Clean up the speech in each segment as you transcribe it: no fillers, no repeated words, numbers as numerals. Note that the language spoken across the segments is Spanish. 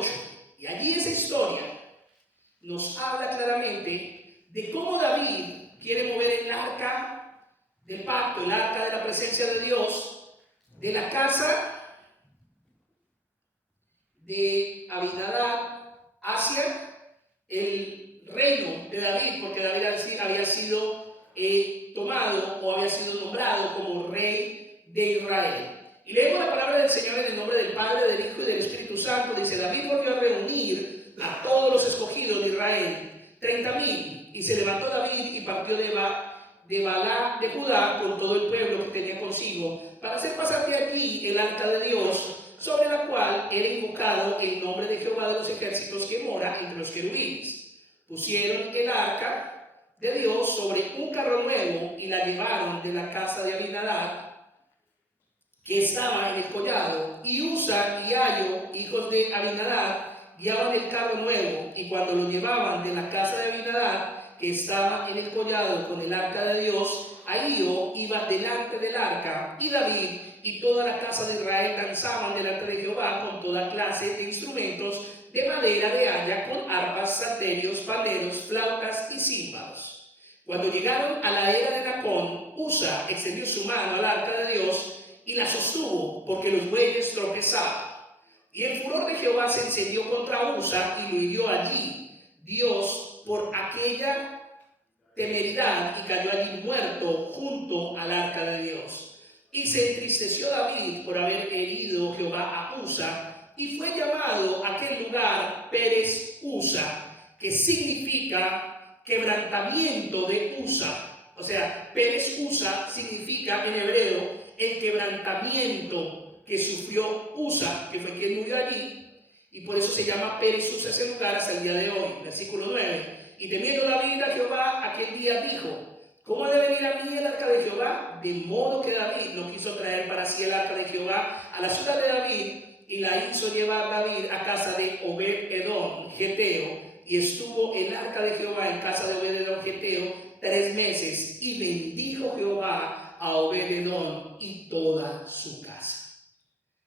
8. Y allí esa historia nos habla claramente de cómo David quiere mover el arca del pacto, el arca de la presencia de Dios, de la casa de Abinadab hacia el reino de David, porque David había sido tomado o había sido nombrado como rey de Israel. Y leemos la palabra del Señor en el nombre del Padre, del Hijo y del Espíritu Santo. Dice: David volvió a reunir a todos los escogidos de Israel, 30,000, y se levantó David y partió de Baalá de Judá con todo el pueblo que tenía consigo, para hacer pasar de allí el arca de Dios, sobre la cual era invocado el nombre de Jehová de los ejércitos, que mora entre los querubines. Pusieron el arca de Dios sobre un carro nuevo y la llevaron de la casa de Abinadab, que estaba en el collado, y Usa y Ayo, hijos de Abinadab, guiaban el carro nuevo. Y cuando lo llevaban de la casa de Abinadab, que estaba en el collado con el arca de Dios, Ahío iba delante del arca, y David y toda la casa de Israel danzaban delante de Jehová con toda clase de instrumentos de madera de haya, con arpas, salterios, panderos, flautas y címbalos. Cuando llegaron a la era de Nacón, Usa extendió su mano al arca de Dios y la sostuvo, porque los bueyes tropezaban. Y el furor de Jehová se encendió contra Usa y lo hirió allí Dios por aquella temeridad, y cayó allí muerto junto al arca de Dios. Y se entristeció David por haber herido Jehová a Usa, y fue llamado aquel lugar Pérez Usa, que significa quebrantamiento de Usa. O sea, Pérez Usa significa en hebreo el quebrantamiento que sufrió Usa, que fue quien murió allí, y por eso se llama Pérez Usa ese lugar hasta el día de hoy. Versículo 9. Y temiendo David a Jehová, aquel día dijo: ¿cómo ha de venir a mí el arca de Jehová? De modo que David no quiso traer para sí el arca de Jehová a la ciudad de David, y la hizo llevar David a casa de Obed-edom, geteo. Y estuvo el arca de Jehová en casa de Obed-edom, geteo, 3 meses. Y bendijo Jehová a Obed-edom y toda su casa.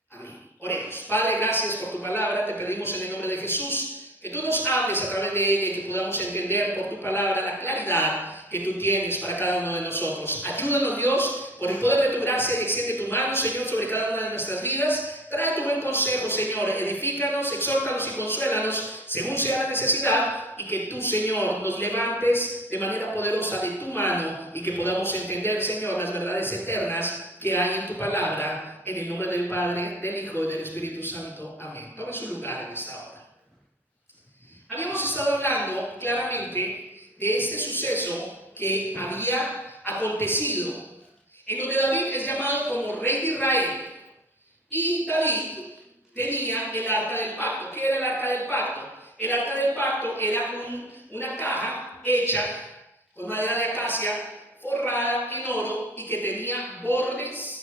Amén. Oremos. Padre, gracias por tu palabra. Te pedimos en el nombre de Jesús que tú nos hables a través de ella y que podamos entender por tu palabra la claridad que tú tienes para cada uno de nosotros. Ayúdanos, Dios, por el poder de tu gracia, y extiende tu mano, Señor, sobre cada una de nuestras vidas. Trae tu buen consejo, Señor. Edifícanos, exhórtanos y consuélanos según sea la necesidad, y que tú, Señor, nos levantes de manera poderosa de tu mano y que podamos entender, Señor, las verdades eternas que hay en tu palabra. En el nombre del Padre, del Hijo y del Espíritu Santo. Amén. Tome su lugar en esta hora. Habíamos estado hablando claramente de este suceso que había acontecido, en donde David es llamado como rey de Israel, y David tenía el arca del pacto. ¿Qué era el arca del pacto? El arca del pacto era una caja hecha con madera de acacia, forrada en oro, y que tenía bordes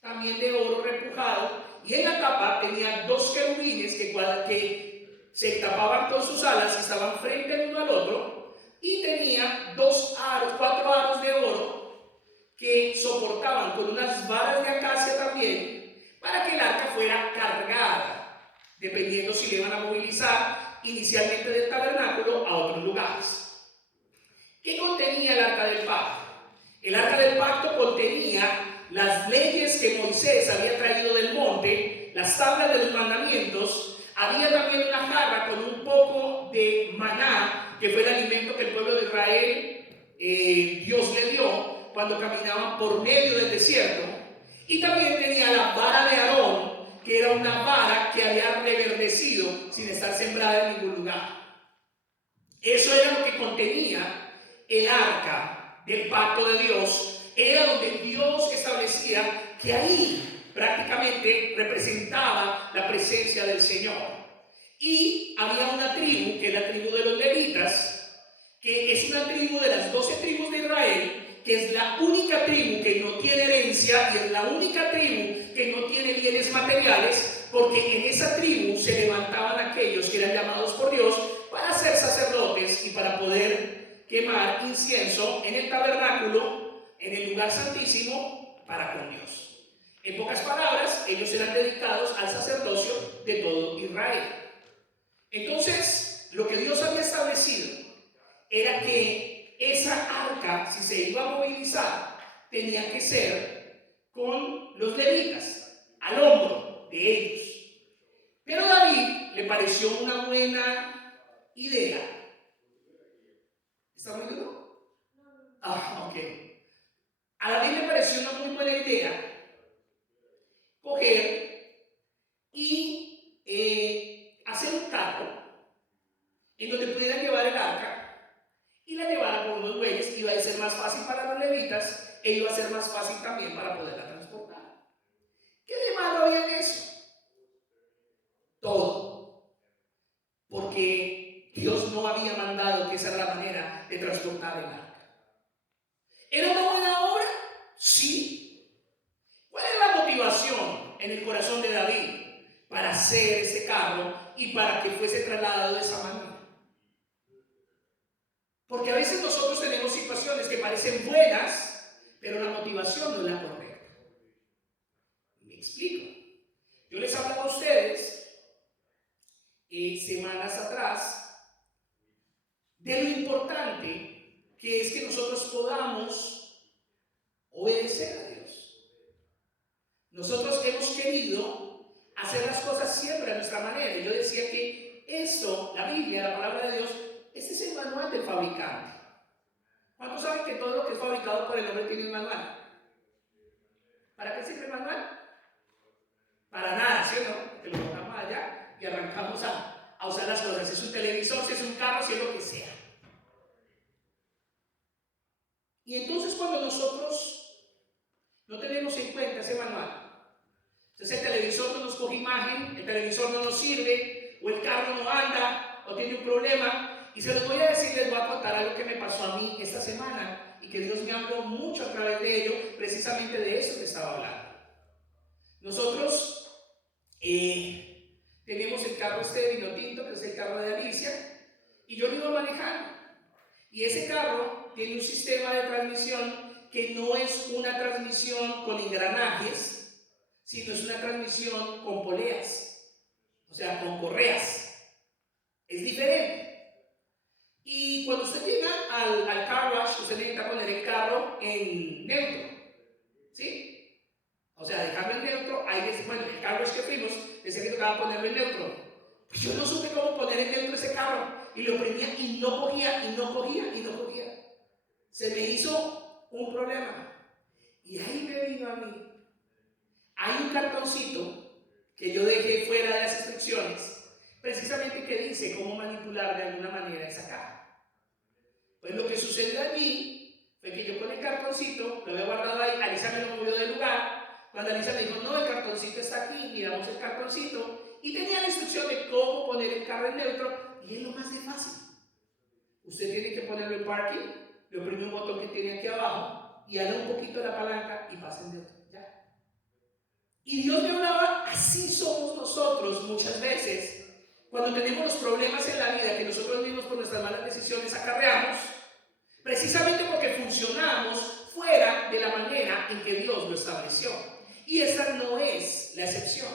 también de oro repujado, y en la tapa tenía 2 querubines que se tapaban con sus alas y estaban frente el uno al otro, y tenía 4 aros de oro que soportaban con unas varas de acacia también, para que el arca fuera cargada, dependiendo si le iban a movilizar inicialmente del tabernáculo a otros lugares. ¿Qué contenía el arca del pacto? El arca del pacto contenía las leyes que Moisés había traído del monte, las tablas de los mandamientos. Había también una jarra con un poco de maná, que fue el alimento que el pueblo de Israel, Dios le dio cuando caminaban por medio del desierto. Y también tenía la vara de Aarón, que era una vara que había reverdecido sin estar sembrada en ningún lugar. Eso era lo que contenía el arca del pacto de Dios. Era donde Dios establecía que ahí prácticamente representaba la presencia del Señor. Y había una tribu, que es la tribu de los levitas, que es una tribu de las 12 tribus de Israel, que es la única tribu que no tiene herencia, y es la única tribu que no tiene bienes materiales, porque en esa tribu se levantaban aquellos que eran llamados por Dios para ser sacerdotes y para poder quemar incienso en el tabernáculo, en el lugar santísimo, para con Dios. En pocas palabras, ellos eran dedicados al sacerdocio de todo Israel. Entonces, lo que Dios había establecido era que esa arca, si se iba a movilizar, tenía que ser con los levitas, al hombro de ellos. Pero a David le pareció una buena idea. ¿Está oyendo? Ok. A David le pareció una muy buena idea coger y hacer un carro en donde pudieran llevar el arca y la llevara por unos bueyes. Iba a ser más fácil para los levitas e iba a ser más fácil también para poderla transportar. ¿Qué de malo había en eso? Todo. Porque Dios no había mandado que esa era la manera de transportar el arca. ¿Era una buena obra? Sí. ¿Cuál es la motivación en el corazón de David para hacer ese carro y para que fuese trasladado de esa manera? Porque a veces nosotros tenemos situaciones que parecen buenas, pero la motivación no es la correcta. Me explico. Yo les hablaba a ustedes semanas atrás de lo importante que es que nosotros podamos obedecer a Dios. Nosotros hemos querido hacer las cosas siempre a nuestra manera. Y yo decía que esto, la Biblia, la palabra de Dios, este es el manual del fabricante. ¿Cuántos saben que todo lo que es fabricado por el hombre tiene un manual? ¿Para qué sirve el manual? Para nada, ¿sí o no? Que lo botamos allá y arrancamos a usar las cosas. Si es un televisor, si es un carro, si es lo que sea. Y entonces cuando nosotros no tenemos en cuenta ese manual, entonces el televisor no nos coge imagen, el televisor no nos sirve, o el carro no anda, o tiene un problema. Y se los voy a decir, les voy a contar algo que me pasó a mí esta semana y que Dios me habló mucho a través de ello, precisamente de eso que estaba hablando. Nosotros tenemos el carro de vino tinto, que es el carro de Alicia, y yo lo iba manejando. Y ese carro tiene un sistema de transmisión que no es una transmisión con engranajes, sino es una transmisión con poleas, o sea, con correas. Es diferente. Y cuando usted llega al car wash, usted necesita poner el carro en neutro, ¿sí? O sea, dejarlo en neutro. Ahí dice, bueno, el car wash que fuimos, decía que tocaba ponerlo en neutro. Pues yo no supe cómo poner en neutro ese carro. Y lo prendía y no cogía, y no cogía, y no cogía. Se me hizo un problema. Y ahí me vino a mí. Hay un cartoncito que yo dejé fuera de las instrucciones, precisamente que dice cómo manipular de alguna manera esa caja. Pues lo que sucedió allí fue que yo con el cartoncito lo había guardado ahí. Alicia me lo movió del lugar. Cuando Alicia me dijo, no, el cartoncito está aquí, miramos el cartoncito y tenía la instrucción de cómo poner el carro en neutro. Y es lo más de fácil. Usted tiene que ponerlo en parking, le oprime un botón que tiene aquí abajo y ale un poquito la palanca y pasa en neutro. Ya. Y Dios me hablaba, así somos nosotros muchas veces. Cuando tenemos los problemas en la vida que nosotros mismos por nuestras malas decisiones acarreamos, precisamente porque funcionamos fuera de la manera en que Dios lo estableció. Y esta no es la excepción.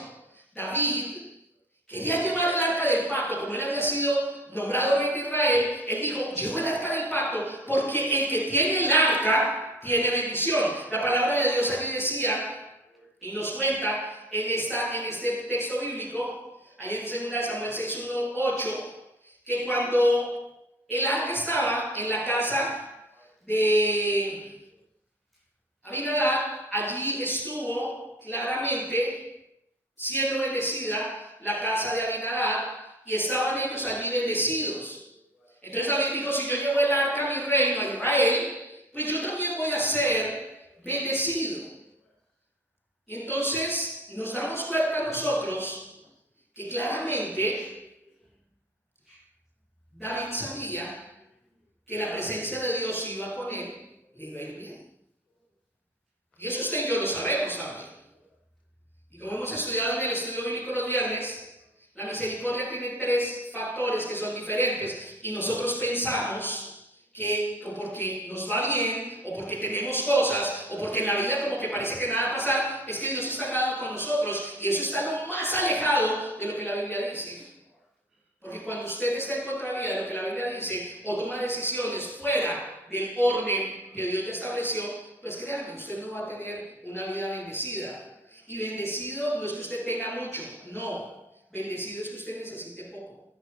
David quería llevar el arca del pacto, como él había sido nombrado rey de Israel. Él dijo, llevo el arca del pacto porque el que tiene el arca tiene bendición. La palabra de Dios allí decía y nos cuenta en este texto bíblico, ahí en 2 Samuel 6:1-8, que cuando el arca estaba en la casa de Abinadab, allí estuvo claramente siendo bendecida la casa de Abinadab y estaban ellos allí bendecidos. Entonces David dijo, si yo llevo el arca a mi reino, a Israel, pues yo también voy a ser bendecido. Y entonces nos damos cuenta nosotros que claramente David sabía que la presencia de Dios iba con él, le iba a ir bien. Y eso usted y yo lo sabemos también. Y como hemos estudiado en el estudio bíblico los viernes, la misericordia tiene 3 factores que son diferentes. Y nosotros pensamos que o porque nos va bien, o porque tenemos cosas, o porque en la vida como que parece que nada va a pasar, es que Dios está agradado con nosotros. Y eso está lo más alejado de lo que la Biblia dice. Porque cuando usted está en contravía de lo que la Biblia dice o toma decisiones fuera del orden que Dios ya estableció, pues créanme, usted no va a tener una vida bendecida. Y bendecido no es que usted tenga mucho, no. Bendecido es que usted necesite poco.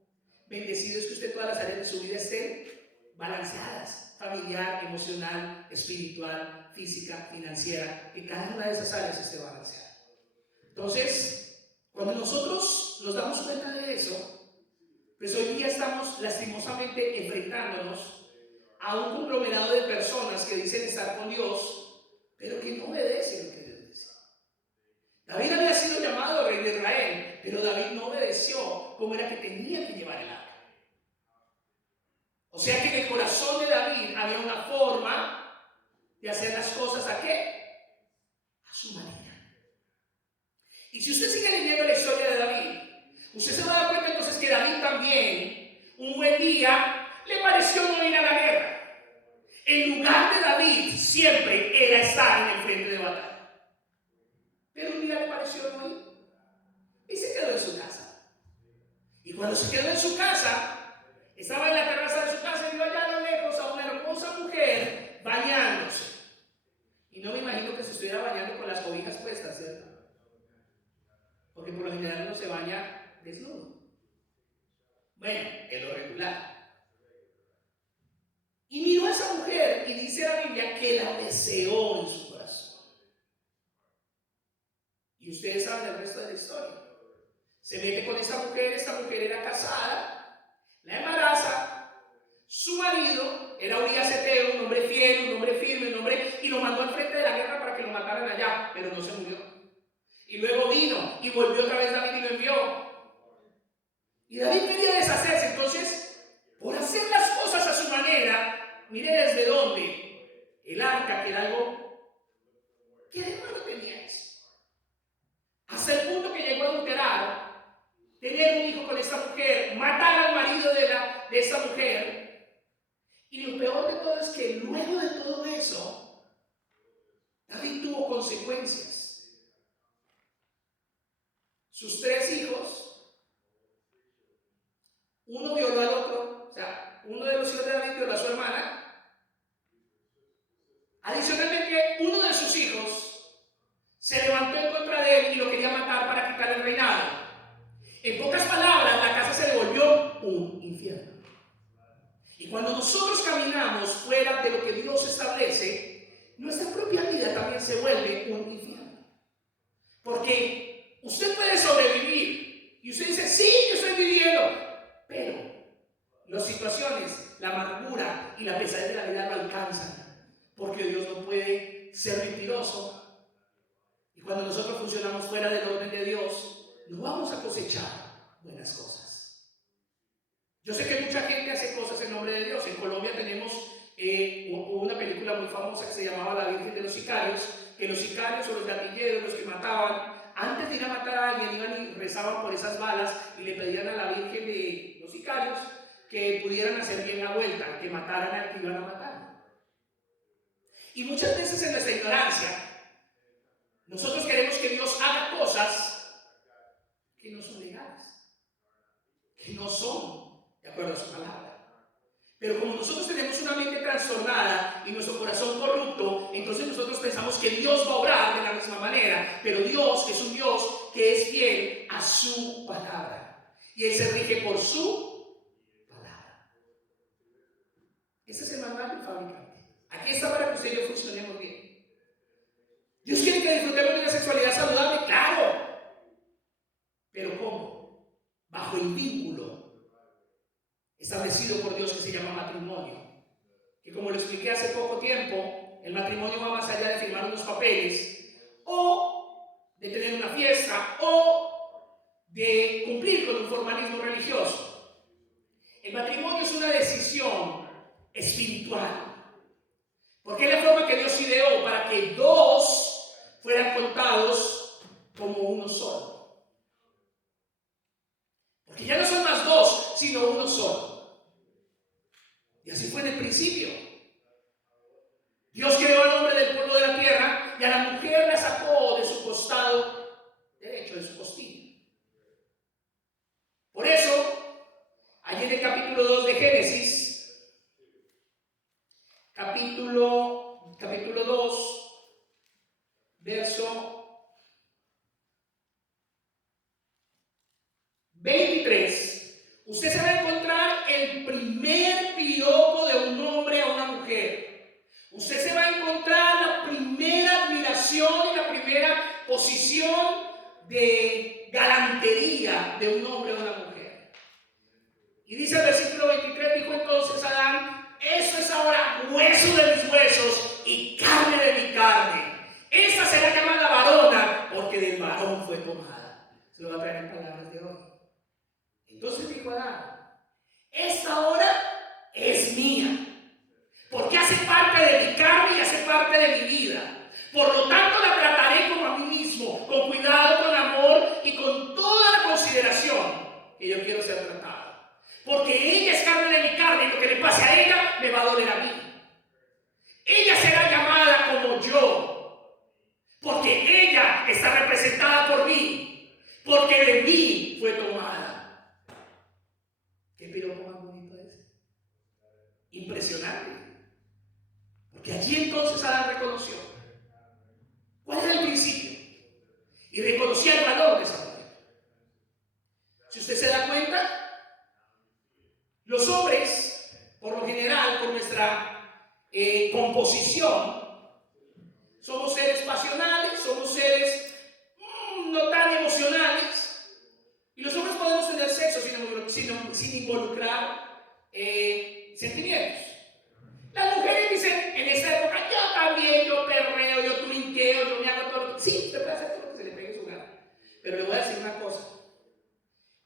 Bendecido es que usted todas las áreas de su vida estén balanceadas: familiar, emocional, espiritual, física, financiera, que cada una de esas áreas esté balanceada. Entonces, cuando nosotros nos damos cuenta de eso, pues hoy día estamos lastimosamente enfrentándonos a un conglomerado de personas que dicen estar con Dios, pero que no obedecen lo que Dios dice. David había sido llamado rey de Israel, pero David no obedeció cómo era que tenía que llevar el arca. O sea que en el corazón de David había una forma de hacer las cosas ¿a qué? A su manera. Y si usted sigue leyendo la historia de David, usted se va a dar cuenta entonces que David también, un buen día, le pareció no ir a la guerra. El lugar de David siempre era estar en el frente de batalla. Pero un día le pareció no ir y se quedó en su casa. Y cuando se quedó en su casa, estaba en la terraza de su casa y vio allá a lo lejos a una hermosa mujer bañándose. Y no me imagino que se estuviera bañando con las cobijas puestas, ¿cierto? Porque por lo general uno se baña desnudo. Bueno, es lo regular. Y miró a esa mujer y dice la Biblia que la deseó en su corazón. Y ustedes saben el resto de la historia. Se mete con esa mujer era casada, la embaraza. Su marido era Urías Eteo, un hombre fiel, un hombre firme, un hombre, y lo mandó al frente de la guerra para que lo mataran allá, pero no se murió. Y luego vino y volvió otra vez David y lo envió. Y David quería deshacerse, entonces, por hacer las cosas a su manera, mire desde dónde el arca, que era algo que de nuevo tenía eso. Hasta el punto que llegó a adulterar, tener un hijo con esta mujer, matar al marido de esta mujer. Y lo peor de todo es que luego de todo eso, David tuvo consecuencias. Sus 3 hijos, uno violó al otro, o sea, uno de los hijos de David violó a su hermana. Adicionalmente, uno de sus hijos se levantó en contra de él y lo quería matar para quitarle el reinado. En pocas palabras, la casa se le volvió un infierno. Y cuando nosotros caminamos fuera de lo que Dios establece, nuestra propia vida también se vuelve un infierno. Porque usted puede sobrevivir y usted dice, sí, yo estoy viviendo, pero las situaciones, la amargura y la pesadez de la vida no alcanzan, porque Dios no puede ser mentiroso. Y cuando nosotros funcionamos fuera del orden de Dios, no vamos a cosechar buenas cosas. Yo sé que mucha gente hace cosas en nombre de Dios. En Colombia tenemos una película muy famosa que se llamaba La Virgen de los Sicarios, que los sicarios o los gatilleros, los que mataban, antes de ir a matar a alguien, iban y rezaban por esas balas y le pedían a la Virgen de los Sicarios que pudieran hacer bien la vuelta, que mataran al que iban a matar. Y muchas veces en nuestra ignorancia, nosotros queremos que Dios haga cosas que no son legales, que no son de acuerdo a su palabra. Pero como nosotros tenemos una mente trastornada y nuestro corazón corrupto, entonces nosotros pensamos que Dios va a obrar de la misma manera. Pero Dios es un Dios que es fiel a su palabra. Y Él se rige por su palabra. Este es el manual del fabricante. Aquí está para que usted y yo funcionemos bien. ¿Dios quiere que disfrutemos de una sexualidad saludable? ¡Claro! ¿Pero cómo? Bajo el vínculo establecido por Dios que se llama matrimonio. Que como lo expliqué hace poco tiempo, el matrimonio va más allá de firmar unos papeles o de tener una fiesta o de cumplir con un formalismo religioso. El matrimonio es una decisión espiritual, porque es la forma que Dios ideó para que 2 fueran contados como uno solo. Porque ya no son más 2, sino uno solo. Y así fue en el principio. Dios creó al hombre del polvo de la tierra y a la mujer la sacó de su costado derecho, de su costilla. Por eso, capítulo 2 de Génesis, capítulo 2, verso 23, usted se va a encontrar el primer piropo de un hombre a una mujer. Usted se va a encontrar la primera admiración y la primera posición de galantería de un hombre a una mujer. Y dice el versículo 23, dijo entonces Adán: eso es ahora hueso de mis huesos y carne de mi carne. Esta será llamada varona, porque del varón fue tomada. Se lo va a traer en palabras de hoy. Entonces dijo Adán: esta hora es mía, porque hace parte de mi carne y hace parte de mi vida. Por lo tanto la trataré como a mí mismo, con cuidado, con amor y con toda la consideración que yo quiero ser tratado. Porque ella es carne de mi carne y lo que le pase a ella me va a doler a mí. Ella será llamada como yo, porque ella está representada por mí, porque de mí fue tomada. ¿Qué piropo más bonito es? Impresionante. Porque allí entonces Adán reconoció cuál era el principio y reconocía el valor de esa mujer. Si usted se da cuenta, los hombres, por lo general, por nuestra composición, somos seres pasionales, somos seres no tan emocionales, y los hombres podemos tener sexo sin involucrar sentimientos. Las mujeres dicen en esa época: yo también, yo perreo, yo trinqueo, yo me hago todo lo que... Sí, usted puede hacer todo lo que se le pegue en su gana. Pero le voy a decir una cosa: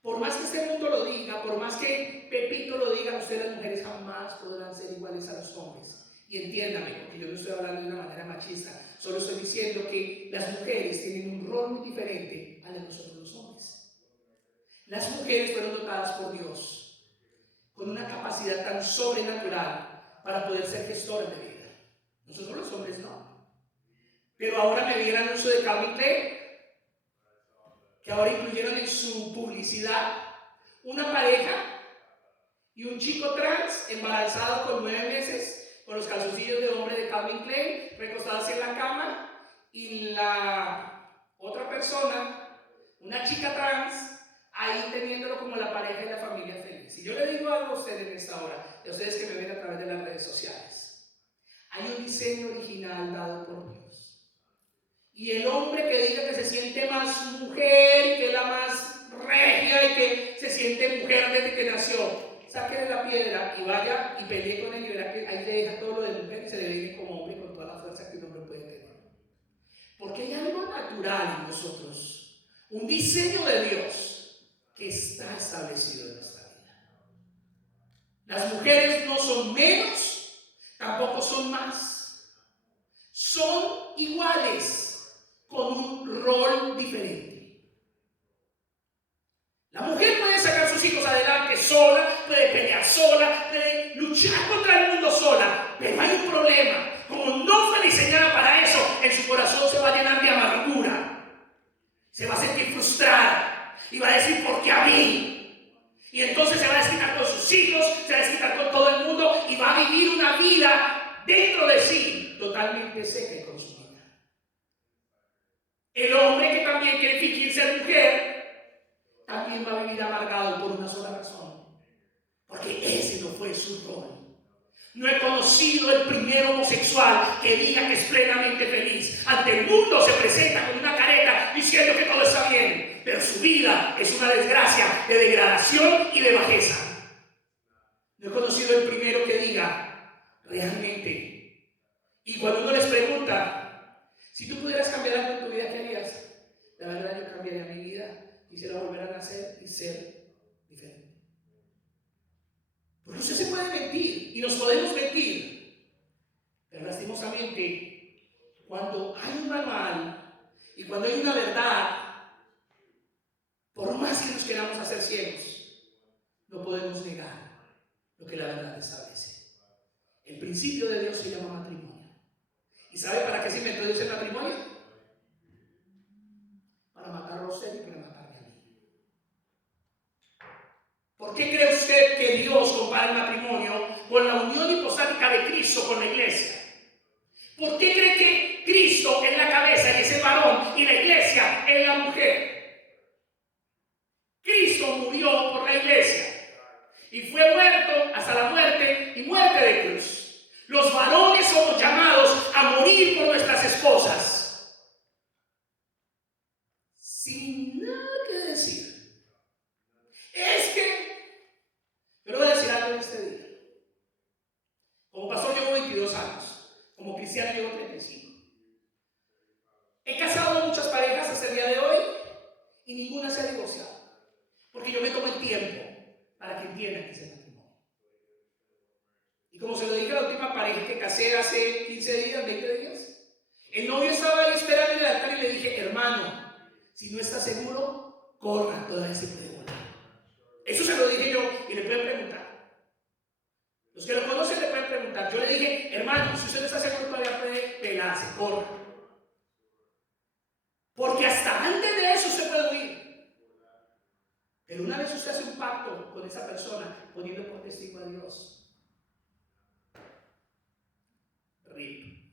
por más que este mundo lo diga, por más que Pepito lo diga, ustedes las mujeres jamás podrán ser iguales a los hombres. Y entiéndame, porque yo no estoy hablando de una manera machista, solo estoy diciendo que las mujeres tienen un rol muy diferente al de nosotros los hombres. Las mujeres fueron dotadas por Dios con una capacidad tan sobrenatural para poder ser gestoras de vida. Nosotros los hombres no. Pero ahora me vi el anuncio de Calvin Klein, que ahora incluyeron en su publicidad una pareja y un chico trans embarazado con 9 meses, con los calzoncillos de hombre de Calvin Klein, recostados en la cama, y la otra persona, una chica trans, ahí teniéndolo como la pareja y la familia feliz. Y yo le digo algo a ustedes en esta hora, y a ustedes que me ven a través de las redes sociales: hay un diseño original dado por Dios. Y el hombre que diga que se siente más mujer y que es la más regia y que se siente mujer desde que nació, sáquele la piedra y vaya y pelee con él, y verá que ahí le deja todo lo de mujer y se le viene como hombre con toda la fuerza que un hombre puede tener. Porque hay algo natural en nosotros, un diseño de Dios que está establecido en nuestra vida. Las mujeres no son menos, tampoco son más. Son iguales, con un rol diferente. La mujer puede sacar a sus hijos adelante sola, puede pelear sola, puede luchar contra el mundo sola, pero hay un problema: como no fue diseñada para eso, en su corazón se va a llenar de amargura, se va a sentir frustrada y va a decir: ¿por qué a mí? Y entonces se va a desquitar con sus hijos, se va a desquitar con todo el mundo y va a vivir una vida dentro de sí totalmente seca y consumida. El hombre que también quiere fingir ser mujer también va a vivir amargado por una sola razón: porque ese no fue su rol. No he conocido el primer homosexual que diga que es plenamente feliz. Ante el mundo se presenta con una careta diciendo que todo está bien, pero su vida es una desgracia de degradación y de bajeza. No he conocido el primero que diga realmente. Y cuando uno les pregunta: si tú pudieras cambiar algo en tu vida, ¿qué harías? La verdad, yo cambiaría mi vida. Quisiera volver a nacer y ser diferente. Porque usted se puede mentir y nos podemos mentir, pero lastimosamente, cuando hay un manual y cuando hay una verdad, por más que nos queramos hacer ciegos, no podemos negar lo que la verdad establece. El principio de Dios se llama matrimonio. ¿Y sabe para qué se inventó Dios el matrimonio? Para matarlo a usted y para matarme a mí. ¿Por qué qué cree usted que Dios compara el matrimonio con la unión hipostática de Cristo con la iglesia? ¿Por qué cree que Cristo es la cabeza y es el varón y la iglesia es la mujer? Cristo murió por la iglesia y fue muerto hasta la muerte y muerte de cruz. Los varones somos llamados a morir por nuestras esposas. Sin nada que decir. Pero voy a decir algo en este día. Como pastor llevo 22 años. Como cristiano llevo 35. He casado a muchas parejas hasta el día de hoy y ninguna se ha divorciado. Porque yo me tomo el tiempo para que entiendan que es el matrimonio. Y como se lo dije a la última pareja que casé hace 15 días, 20 días, el novio estaba ahí esperando en el altar y le dije, hermano, si no está seguro, corra, todavía se puede volar. Eso se lo dije yo y le pueden preguntar. Los que lo conocen le pueden preguntar. Yo le dije, hermano, si usted no está seguro, todavía puede pelarse, corra. Porque hasta antes de eso usted puede huir. Pero una vez usted hace un pacto con esa persona, poniendo por testigo a Dios, RIP,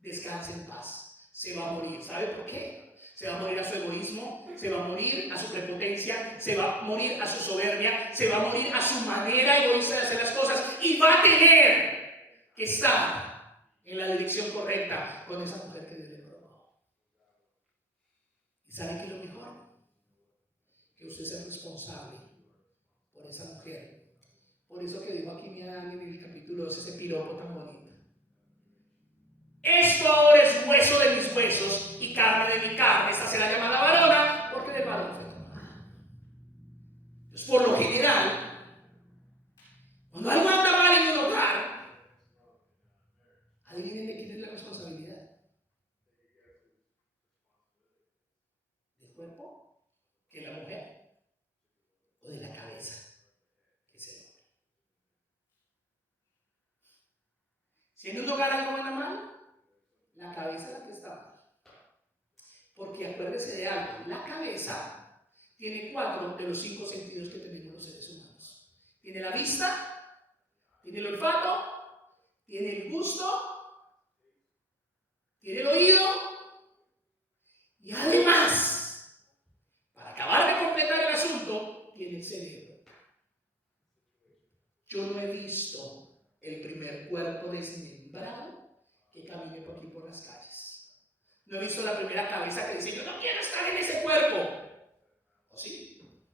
descanse en paz, se va a morir. ¿Sabe por qué? Se va a morir a su egoísmo, se va a morir a su prepotencia, se va a morir a su soberbia, se va a morir a su manera egoísta de hacer las cosas y va a tener que estar en la dirección correcta con esa mujer que Dios le probó. ¿Y sabe qué es lo mejor? Que usted sea responsable por esa mujer. Por eso que dijo aquí en el capítulo 2 ese piropo tan bonito. Esto ahora es hueso de mis huesos y carne de mi carne. Esta será llamada varona porque del varón fue tomada. Entonces, por lo general, cuando algo anda mal en un hogar, adivinen de quién es la responsabilidad. ¿Del cuerpo? ¿Que la mujer? ¿O de la cabeza? Que es el hombre. Si en un hogar algo anda mal, la cabeza es la que está mal. Porque acuérdese de algo, la cabeza tiene 4 de los 5 sentidos que tenemos los seres humanos. Tiene la vista, tiene el olfato, tiene el gusto, tiene el oído y además, para acabar de completar el asunto, tiene el cerebro. Yo no he visto el primer cuerpo desmembrado que camine por aquí por las calles. No he visto la primera cabeza que dice, yo no quiero estar en ese cuerpo. ¿O sí?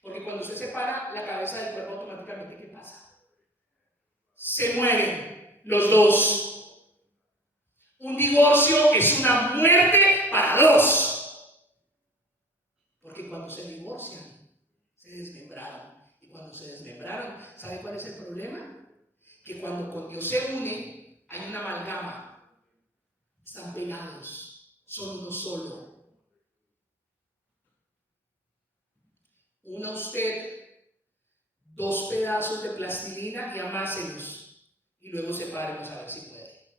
Porque cuando usted separa la cabeza del cuerpo, automáticamente, ¿qué pasa? Se mueren los dos. Un divorcio es una muerte para dos. Porque cuando se divorcian, se desmembraron. Y cuando se desmembraron, ¿sabe cuál es el problema? Que cuando con Dios se une, hay una amalgama. Están pegados, son uno solo. Una usted 2 pedazos de plastilina y amáselos y luego sepárenlos a ver si puede.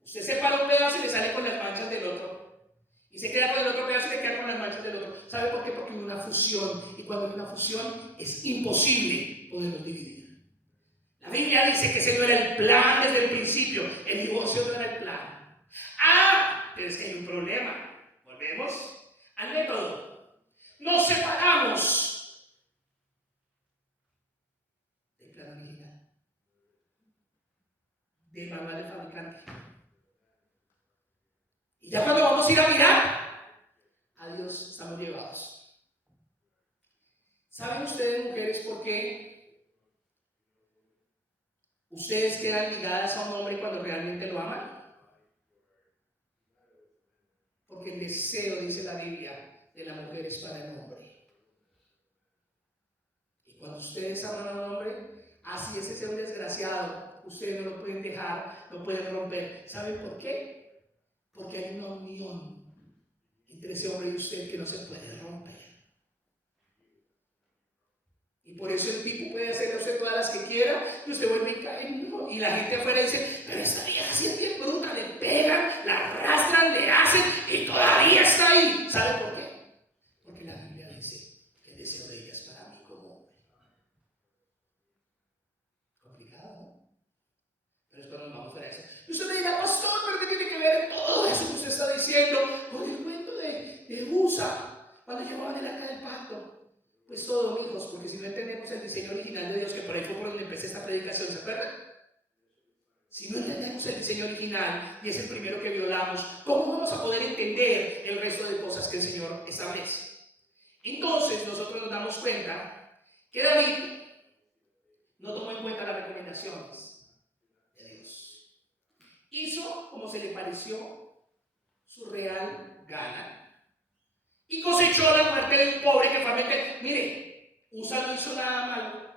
Usted separa un pedazo y le sale con las manchas del otro y se queda con el otro pedazo y le queda con las manchas del otro. ¿Sabe por qué? Porque hay una fusión y cuando hay una fusión es imposible poderlos dividir. La Biblia dice que ese no era el plan desde el principio, el divorcio no era el plan. Pero es que hay un problema. Volvemos al método. Nos separamos del plan original, del manual del fabricante. Y ya cuando vamos a ir a mirar, a Dios estamos llevados. ¿Saben ustedes, mujeres, por qué ustedes quedan ligadas a un hombre cuando realmente lo aman? Porque el deseo, dice la Biblia, de la mujer es para el hombre. Y cuando ustedes aman a un hombre, así es ese hombre desgraciado, ustedes no lo pueden dejar, no pueden romper. ¿Saben por qué? Porque hay una unión entre ese hombre y usted que no se puede romper. Y por eso el tipo puede hacerle a usted todas las que quiera y usted vuelve y cae, no. Y la gente afuera dice, pero esta vieja sí es bien bruta, le pegan, la arrastran, le hacen y todavía está ahí. ¿Sabe por qué? Porque la Biblia dice que el deseo de ella es para mí como hombre. Susa, cuando llevaban el arca del pacto. Pues todo, hijos, porque si no entendemos el diseño original de Dios, que por ahí fue por donde empecé esta predicación, ¿se acuerdan? Si no entendemos el diseño original y es el primero que violamos, ¿cómo vamos a poder entender el resto de cosas que el Señor establece? Entonces nosotros nos damos cuenta que David no tomó en cuenta las recomendaciones de Dios. Hizo como se le pareció su real gana y cosechó la muerte de un pobre que realmente, mire, Usa no hizo nada malo.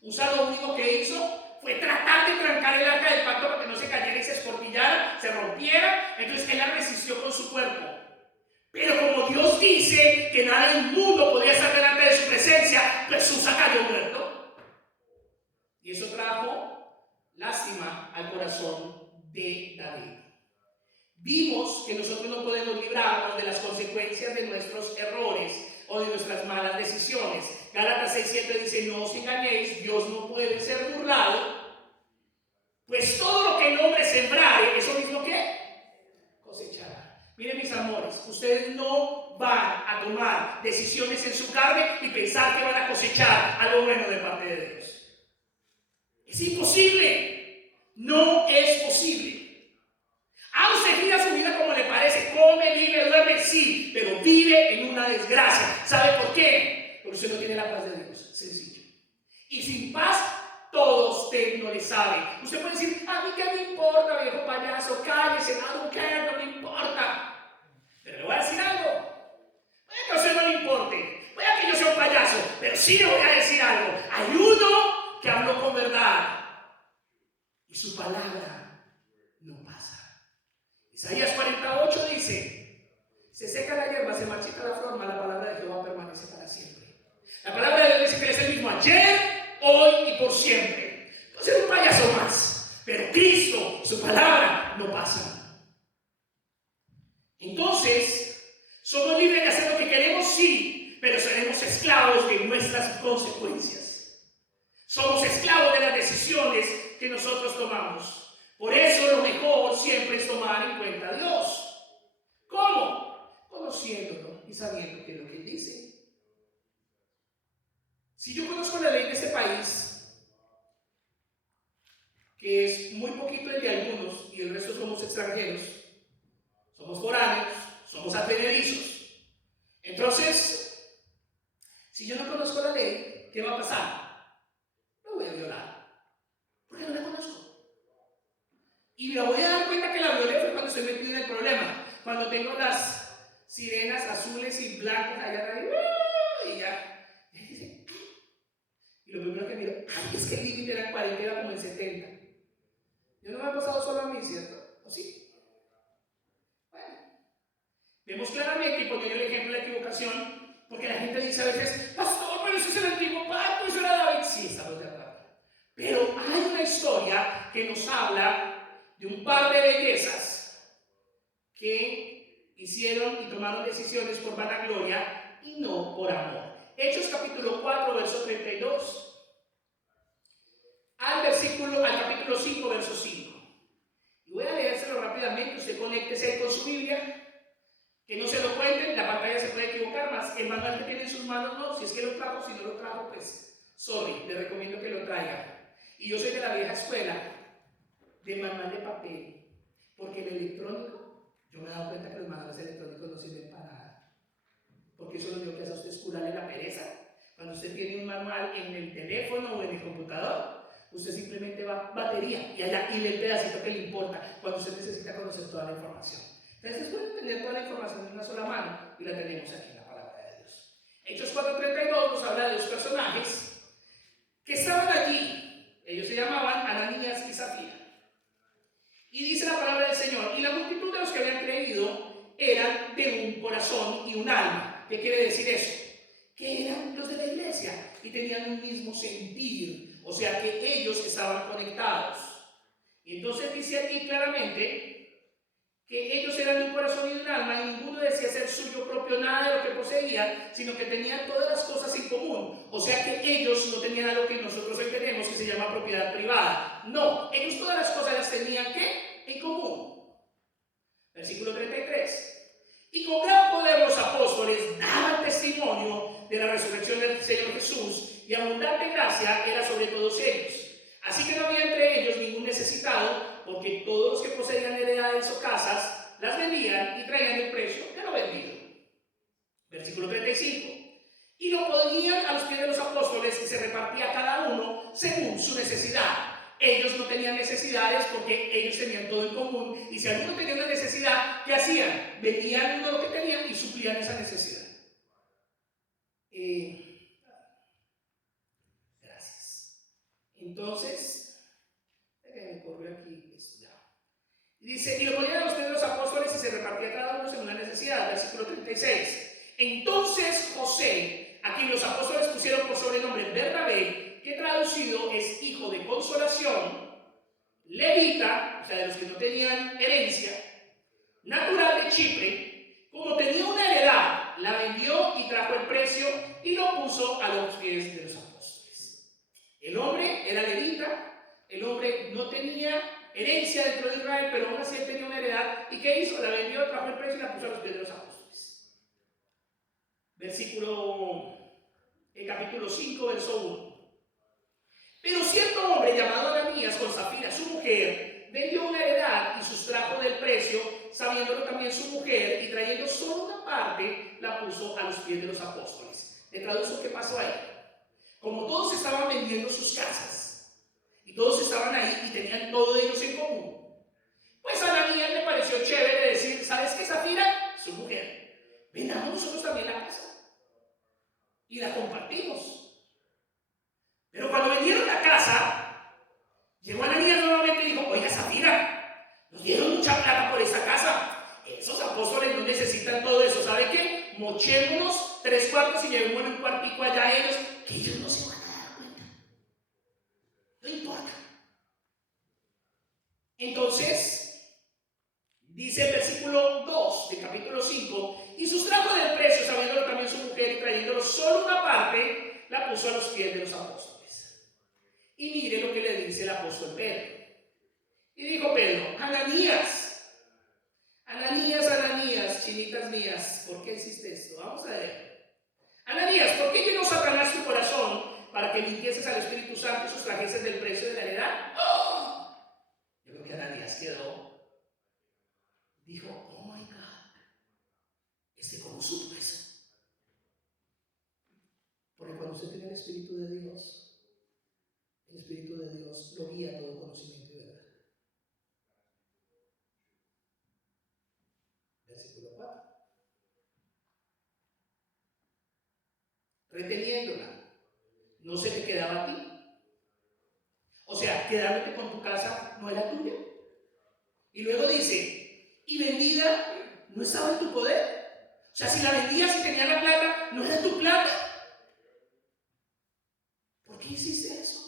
Usa lo único que hizo fue tratar de trancar el arca del pacto para que no se cayera y se escorpillara, se rompiera. Entonces él la resistió con su cuerpo. Pero como Dios dice que nada del mundo podía estar delante de su presencia, pues Usa cayó muerto. Y eso trajo lástima al corazón de David. Vimos que nosotros no podemos librarnos de las consecuencias de nuestros errores o de nuestras malas decisiones. Gálatas 6:7 dice: no os engañéis, Dios no puede ser burlado, pues todo lo que el hombre sembrare, eso mismo que cosechará. Miren, mis amores, ustedes no van a tomar decisiones en su carne y pensar que van a cosechar algo bueno de parte de Dios. Es imposible, no es posible. Usted vive su vida como le parece, come, vive, duerme, sí, pero vive en una desgracia. ¿Sabe por qué? Porque usted no tiene la paz de Dios, sencillo. Y sin paz, todo usted no le sabe. Usted puede decir: a mí qué me importa, viejo payaso, cállese, no me importa. Pero le voy a decir algo. Puede que a usted no le importe, puede que yo sea un payaso, pero sí le voy a decir algo. Hay uno que habló con verdad y su palabra no pasa. Isaías 48 dice: se seca la hierba, se marchita la flor, mas la palabra de Jehová permanece para siempre. La palabra de Dios dice que es el mismo ayer, hoy y por siempre. Entonces es un payaso más, pero Cristo, su palabra, no pasa. Entonces, somos libres de hacer lo que queremos, sí, pero seremos esclavos de nuestras consecuencias. Somos esclavos de las decisiones que nosotros tomamos. Por eso lo mejor siempre es tomar en cuenta a Dios. ¿Cómo? Conociéndolo y sabiendo qué es lo que Él dice. Si yo conozco la ley de este país, que es muy poquito el de algunos y el resto somos extranjeros, somos foráneos, somos advenedizos. Entonces, si yo no conozco la ley, ¿qué va a pasar? Me voy a violar, porque no la conozco. Y me voy a dar cuenta que la violé fue cuando estoy metido en el problema, cuando tengo las sirenas azules y blancas allá arriba y ya. Y lo primero que miro, es que el límite era 40, era como el 70. Yo no me ha pasado solo a mí, ¿cierto? ¿O sí? Bueno, vemos claramente, y poniendo el ejemplo de la equivocación, porque la gente dice a veces: pastor, pero ese es el antiguo pacto, eso era David. Sí, estamos de acuerdo. Pero hay una historia que nos habla de un par de bellezas que hicieron y tomaron decisiones por vanagloria y no por amor. Hechos capítulo 4, verso 32 al capítulo 5, verso 5. Y voy a leérselo rápidamente. Usted conéctese ahí con su Biblia, que no se lo cuenten, la pantalla se puede equivocar más. El manual que tiene en sus manos no, si es que lo trajo, si no lo trajo, pues sorry, le recomiendo que lo traiga. Y yo soy de la vieja escuela, de manual de papel, porque el electrónico, yo me he dado cuenta que los manuales electrónicos no sirven para nada, porque eso es lo único que hace a usted es curarle la pereza. Cuando usted tiene un manual en el teléfono o en el computador, usted simplemente va batería y allá y le el pedacito que le importa cuando usted necesita conocer toda la información. Entonces es bueno tener toda la información en una sola mano, y la tenemos aquí en la palabra de Dios. Hechos 4:32 nos habla de dos personajes que estaban allí. Ellos se llamaban Ananías y Zafira. Y dice la palabra del Señor: y la multitud de los que habían creído eran de un corazón y un alma. ¿Qué quiere decir eso? Que eran los de la iglesia y tenían un mismo sentir, o sea que ellos estaban conectados. Y entonces dice aquí claramente que ellos eran de un corazón y de un alma, y ninguno decía ser suyo propio nada de lo que poseía, sino que tenían todas las cosas en común. O sea que ellos no tenían algo que nosotros hoy tenemos, que se llama propiedad privada. No, ellos todas las cosas las tenían ¿qué? En común. Versículo 33. Y con gran poder los apóstoles daban testimonio de la resurrección del Señor Jesús, y abundante gracia era sobre todos ellos. Así que no había entre ellos ningún necesitado, porque todos los que poseían heredades o casas las vendían y traían el precio de lo vendido. Versículo 35. Y lo ponían a los pies de los apóstoles y se repartía cada uno según su necesidad. Ellos no tenían necesidades porque ellos tenían todo en común, y si alguno tenía una necesidad, ¿qué hacían? Vendían uno lo que tenían y suplían esa necesidad. Gracias. Entonces, me corrió aquí esto ya. Dice, y lo ponían a los pies de los apóstoles y se repartía cada uno según la necesidad. Versículo 36. Entonces José, a quien los apóstoles pusieron por sobrenombre Bernabé, que traducido es hijo de consolación, levita, o sea, de los que no tenían herencia, natural de Chipre, como tenía una heredad, la vendió y trajo el precio y lo puso a los pies de los apóstoles. El hombre era levita, el hombre no tenía herencia dentro de Israel, pero aún así él tenía una heredad. ¿Y qué hizo? La vendió, trajo el precio y la puso a los pies de los apóstoles. Capítulo 5, verso 1. Pero cierto hombre llamado Ananías, con Safira su mujer, vendió una heredad y sustrajo del precio, sabiéndolo también su mujer, y trayendo solo una parte, la puso a los pies de los apóstoles. Le traduzco qué pasó ahí. Como todos estaban vendiendo sus casas, y todos estaban ahí y tenían todo de ellos en común, pues a Ananías le pareció chévere decir, ¿sabes qué, Safira? Su mujer, vendamos nosotros también la casa y la compartimos. Pero cuando vendieron la casa, llegó Ananías nuevamente y dijo, oiga, Safira, nos dieron mucha plata por esa casa. Esos apóstoles no necesitan todo eso. ¿Sabe qué? Mochémonos 3 cuartos y llevémonos un cuartico allá a ellos, que ellos no se van a dar cuenta. No importa. Entonces, dice el versículo 2 del capítulo 5, y sustrajo del precio, sabiéndolo también su mujer, y trayéndolo solo una parte, la puso a los pies de los apóstoles. Y mire lo que le dice el apóstol Pedro. Y dijo Pedro, Ananías, Ananías, Ananías, chinitas mías, ¿por qué hiciste esto? Vamos a ver. Ananías, ¿por qué llenó Satanás tu corazón para que mintieses al Espíritu Santo y sustrajeses del precio de la heredad? ¡Oh! Yo creo que Ananías dijo, oh my God, ¿cómo supo eso? Porque cuando usted tiene el Espíritu de Dios, el Espíritu de Dios lo guía a todo conocimiento y verdad. Versículo 4. Reteniéndola, ¿no se te quedaba a ti? O sea, quedándote con tu casa no era tuya. Y luego dice, y vendida no estaba en tu poder. O sea, si la vendías y tenías la plata, no era tu plata. ¿Por qué hiciste eso?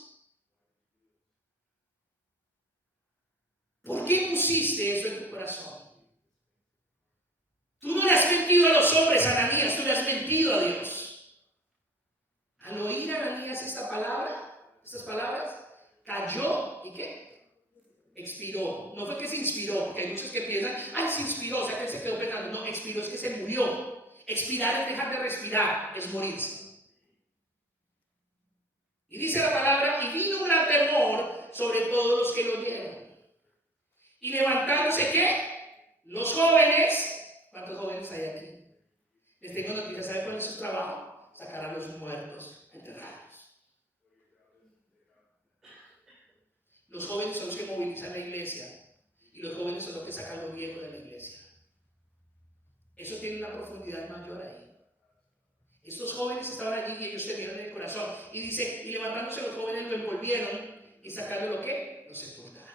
¿Por qué pusiste eso en tu corazón? Tú no le has mentido a los hombres, Ananías, tú le has mentido a Dios. Al oír Ananías estas palabras, cayó y ¿qué? Expiró. No fue que se inspiró, porque hay muchos que piensan, ay, se inspiró, o sea que se quedó pensando. No, expiró es que se murió. Expirar es dejar de respirar, es morirse. Y dice la palabra, y vino un gran temor sobre todos los que lo oyeron. Y levantándose, ¿qué? Los jóvenes. ¿Cuántos jóvenes hay aquí? Les tengo noticias. ¿Saben cuál es su trabajo? Sacar a los muertos, enterrarlos. Los jóvenes son los que movilizan la iglesia, y los jóvenes son los que sacan lo viejo de la iglesia. Eso tiene una profundidad mayor ahí. Estos jóvenes estaban allí y ellos tenían en el corazón. Y dice, y levantándose los jóvenes lo envolvieron y sacando lo que? Lo sepultaron.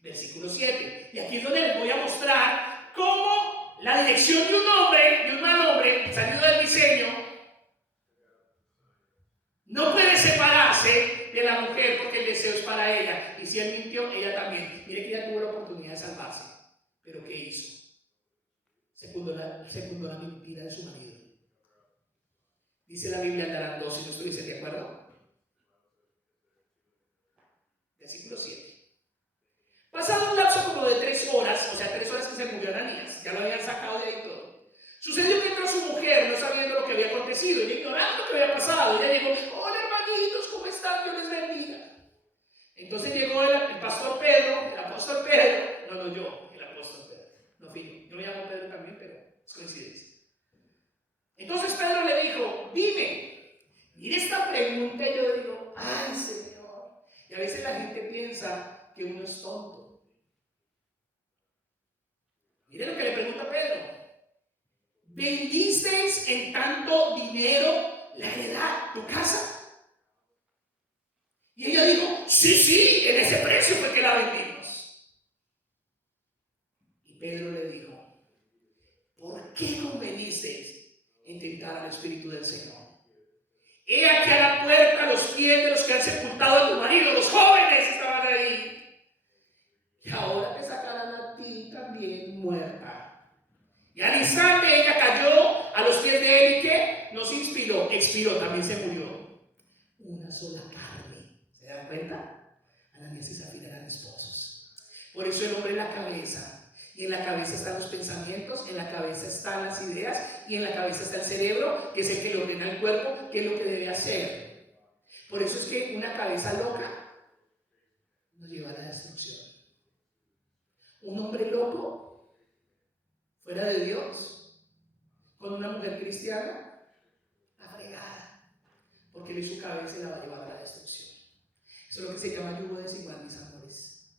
Versículo 7. Y aquí es donde les voy a mostrar cómo la dirección de un hombre, de un mal hombre, salido del diseño, no puede separarse de la mujer porque el deseo es para ella. Y si él mintió, ella también. Mire que ella tuvo la oportunidad de salvarse. ¿Pero qué hizo? Secundó la mentira de su marido. Dice la Biblia, andarán dos, si no estuviese de acuerdo. Versículo 7. Pasado un lapso como de 3 horas, o sea, 3 horas que se murió Ananías, ya lo habían sacado entristecido, ella ignorando lo que había pasado. Ella llegó, hola hermanitos, ¿cómo están? Dios les bendiga. Entonces llegó el pastor Pedro, el apóstol Pedro, no yo, el apóstol Pedro, no fui yo me llamo Pedro también, pero es coincidencia. Entonces Pedro le dijo, dime, mire esta pregunta, y yo digo, ay Señor, y a veces la gente piensa que uno es tonto. Mire lo que le pregunta Pedro, ¿vendisteis en tanto dinero la heredad, tu casa? Y ella dijo, sí, en ese precio fue que la vendimos. Y Pedro le dijo, ¿por qué convenisteis en tentar al Espíritu del Señor? He aquí a la puerta los pies de los que han sepultado a tu marido, los jóvenes estaban ahí. Y ahora te sacarán a ti también muerta. Y al instante ella cayó a los pies de él y ¿qué? No se inspiró, expiró, también se murió. Una sola carne. ¿Se dan cuenta? Ananías y Zafira eran esposos. Por eso el hombre es la cabeza. Y en la cabeza están los pensamientos, en la cabeza están las ideas y en la cabeza está el cerebro, que es el que le ordena al cuerpo qué es lo que debe hacer. Por eso es que una cabeza loca nos lleva a la destrucción. Un hombre loco, fuera de Dios, con una mujer cristiana, la fregada, porque él y su cabeza la va a llevar a la destrucción. Eso es lo que se llama yugo desigual, mis amores.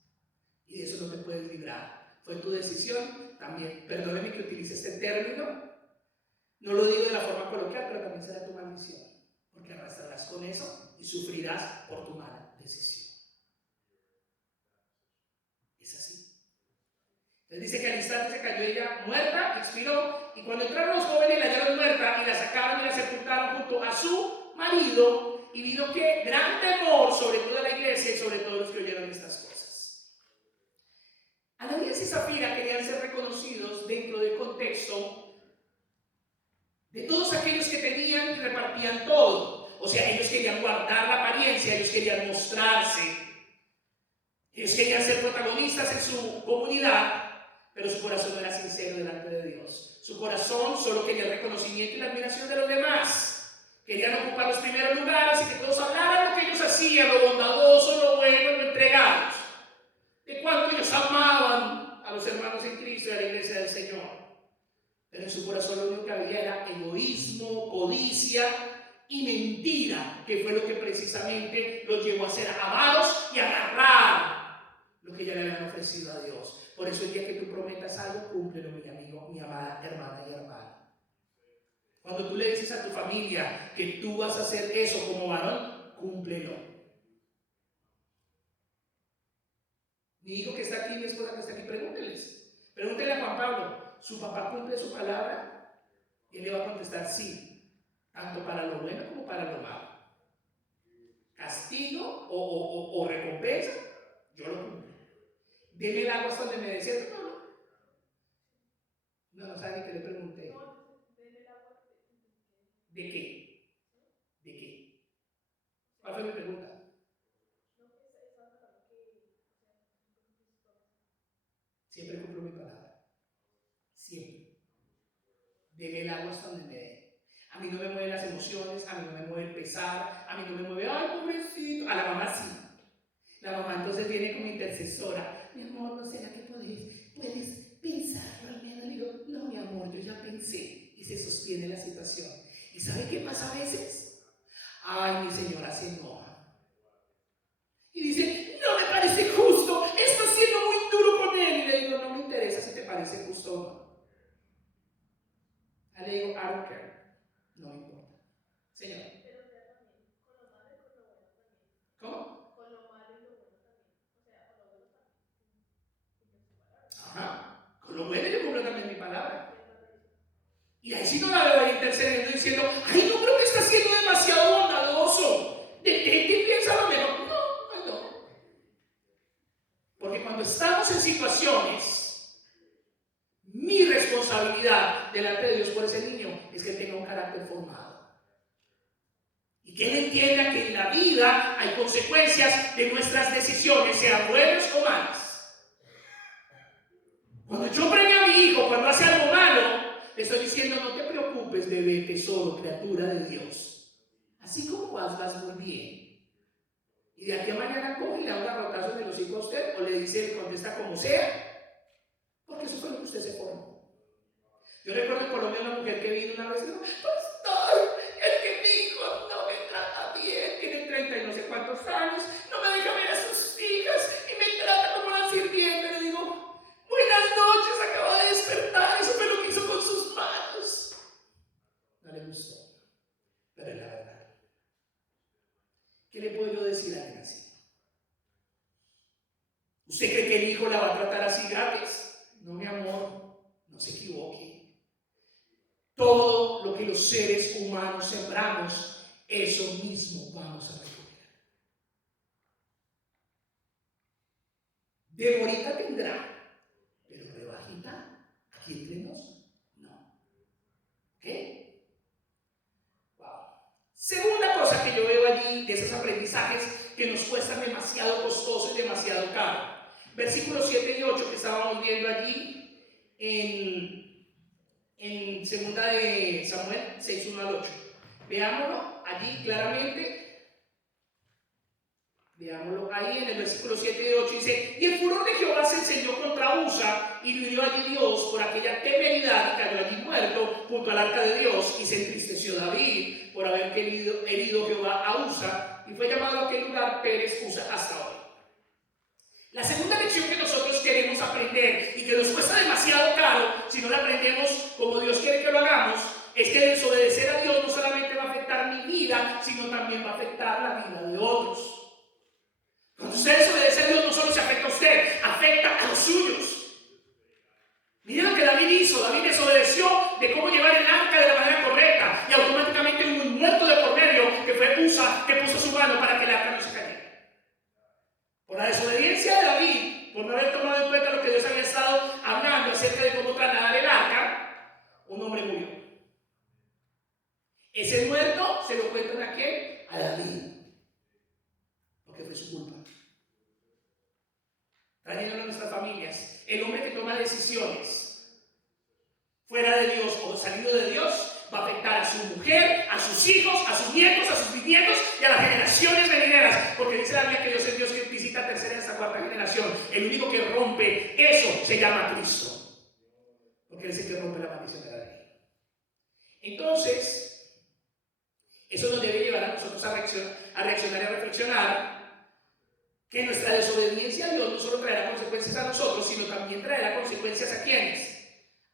Y de eso no te puedes librar. Fue tu decisión, también, perdóneme que utilice este término, no lo digo de la forma coloquial, pero también será tu maldición, porque arrastrarás con eso y sufrirás por tu mala decisión. Es así. Entonces dice que al instante se cayó ella muerta, expiró, y cuando entraron los jóvenes la hallaron muerta y la sacaron y la sepultaron junto a su marido. Y vino que gran temor sobre toda la iglesia y sobre todos los que oyeron estas cosas. Ananías y Zafira querían ser reconocidos dentro del contexto de todos aquellos que tenían y repartían todo. O sea, ellos querían guardar la apariencia, ellos querían mostrarse, ellos querían ser protagonistas en su comunidad, pero su corazón no era sincero delante de Dios. Su corazón solo quería el reconocimiento y la admiración de los demás. Querían ocupar los primeros lugares y que todos hablaran lo que ellos hacían, lo bondadoso, lo bueno, lo entregados. De cuánto ellos amaban a los hermanos en Cristo y a la iglesia del Señor. Pero en su corazón lo único que había era egoísmo, codicia y mentira, que fue lo que precisamente los llevó a ser avaros y a agarrar lo que ya le habían ofrecido a Dios. Por eso el día que tú prometas algo, cúmplelo, mi amigo, mi amada hermana y hermano. Cuando tú le dices a tu familia que tú vas a hacer eso como varón, cúmplelo. Mi hijo que está aquí, mi esposa que está aquí, pregúntenle a Juan Pablo, ¿su papá cumple su palabra? Y él le va a contestar sí, tanto para lo bueno como para lo malo. Castigo o recompensa, yo lo cumplo. Deme el agua hasta donde me desierto, no sabe ni que le pregunté. ¿De qué? ¿De qué? ¿Cuál fue mi pregunta? Siempre cumplo mi palabra. Siempre. Deme el agua hasta donde me dé. A mí no me mueven las emociones, a mí no me mueve el pesar, a mí no me mueve, ay, pobrecito. A la mamá sí. La mamá entonces viene como intercesora. Mi amor, ¿no será que puedes pensarlo al menos? Le digo, no, mi amor, yo ya pensé. Y se sostiene la situación. ¿Y sabe qué pasa a veces? Ay, mi señora se enoja. Y dice, no me parece justo, está siendo muy duro con él. Y le digo, no me interesa si te parece justo o no. Le digo, I don't care. No me importa. Señor. ¿Cómo? Con lo malo y lo bueno también. O sea, con lo bueno también. Ajá. Con lo bueno yo cumplo también mi palabra. Y ahí sí no la veo intercediendo diciendo, ay, no creo que está siendo demasiado bondadoso. ¿De qué piensa lo mejor? No. Porque cuando estamos en situaciones, mi responsabilidad delante de Dios por ese niño es que él tenga un carácter formado. Y que él entienda que en la vida hay consecuencias de nuestras decisiones, sean buenas o malas. Cuando yo premio a mi hijo cuando hace algo malo, le estoy diciendo, no te preocupes. preocupes, bebé, tesoro, criatura de Dios. Así como vas muy bien. Y de aquí a mañana coge y le da un garrotazo en el hocico a usted, o le dice, le contesta como sea, porque eso fue lo que usted se formó. Yo recuerdo en Colombia una mujer que vino una vez y dijo, pastor, es que mi hijo no me trata bien, tiene 30 y no sé cuántos años, no me deja ver a sus hijas y me trata como una sirvienta. Le digo, buenas noches, acaba de despertar, eso fue lo que hizo con sus manos. No le gustó, pero es la verdad. ¿Qué le puedo yo decir a alguien así? ¿Usted cree que el hijo la va a tratar así gratis? No, mi amor, no se equivoque. Todo lo que los seres humanos sembramos, eso mismo vamos a recoger. De bonita tendrá, pero rebajita, aquí entre nos, no. ¿Ok? Wow. Segunda cosa que yo veo allí de esos aprendizajes que nos cuestan demasiado costoso y demasiado caro. Versículos 7 y 8 que estábamos viendo allí en segunda de Samuel 6, 1 al 8. Veámoslo allí claramente. Veámoslo ahí en el versículo 7 y 8. Dice, y el furor de Jehová se encendió contra Usa y lo hirió allí Dios por aquella temeridad y cayó allí muerto junto al arca de Dios, y se entristeció David por haber herido Jehová a Usa, y fue llamado a aquel lugar Pérez Usa hasta hoy. La segunda lección que nosotros queremos aprender y que nos cuesta demasiado caro si no la aprendemos como Dios quiere que lo hagamos, es que desobedecer a Dios no solamente va a afectar mi vida, sino también va a afectar la vida de otros. Cuando usted desobedece a Dios, no solo se afecta a usted, afecta a los suyos. Miren lo que David hizo. David desobedeció de cómo llevar el arca de la manera correcta, y automáticamente hubo un muerto de por medio que fue Usa, que puso su mano para que el arca no se cayera. Por la desobediencia de David, por no haber tomado en cuenta lo que Dios había estado hablando acerca de cómo trasladar el arca, un hombre murió. Ese muerto se lo cuentan a quién? A David, porque fue su culpa. Trayéndolo a nuestras familias, el hombre que toma decisiones fuera de Dios o salido de Dios va a afectar a su mujer, a sus hijos, a sus nietos, a sus bisnietos y a las generaciones venideras, porque dice la Biblia que Dios es Dios que visita tercera y hasta cuarta generación. El único que rompe eso se llama Cristo, porque Él es el que rompe la maldición de la ley. Entonces, eso nos debe llevar a nosotros a reaccionar y a reflexionar que nuestra desobediencia a Dios no solo traerá consecuencias a nosotros, sino también traerá consecuencias a ¿quiénes?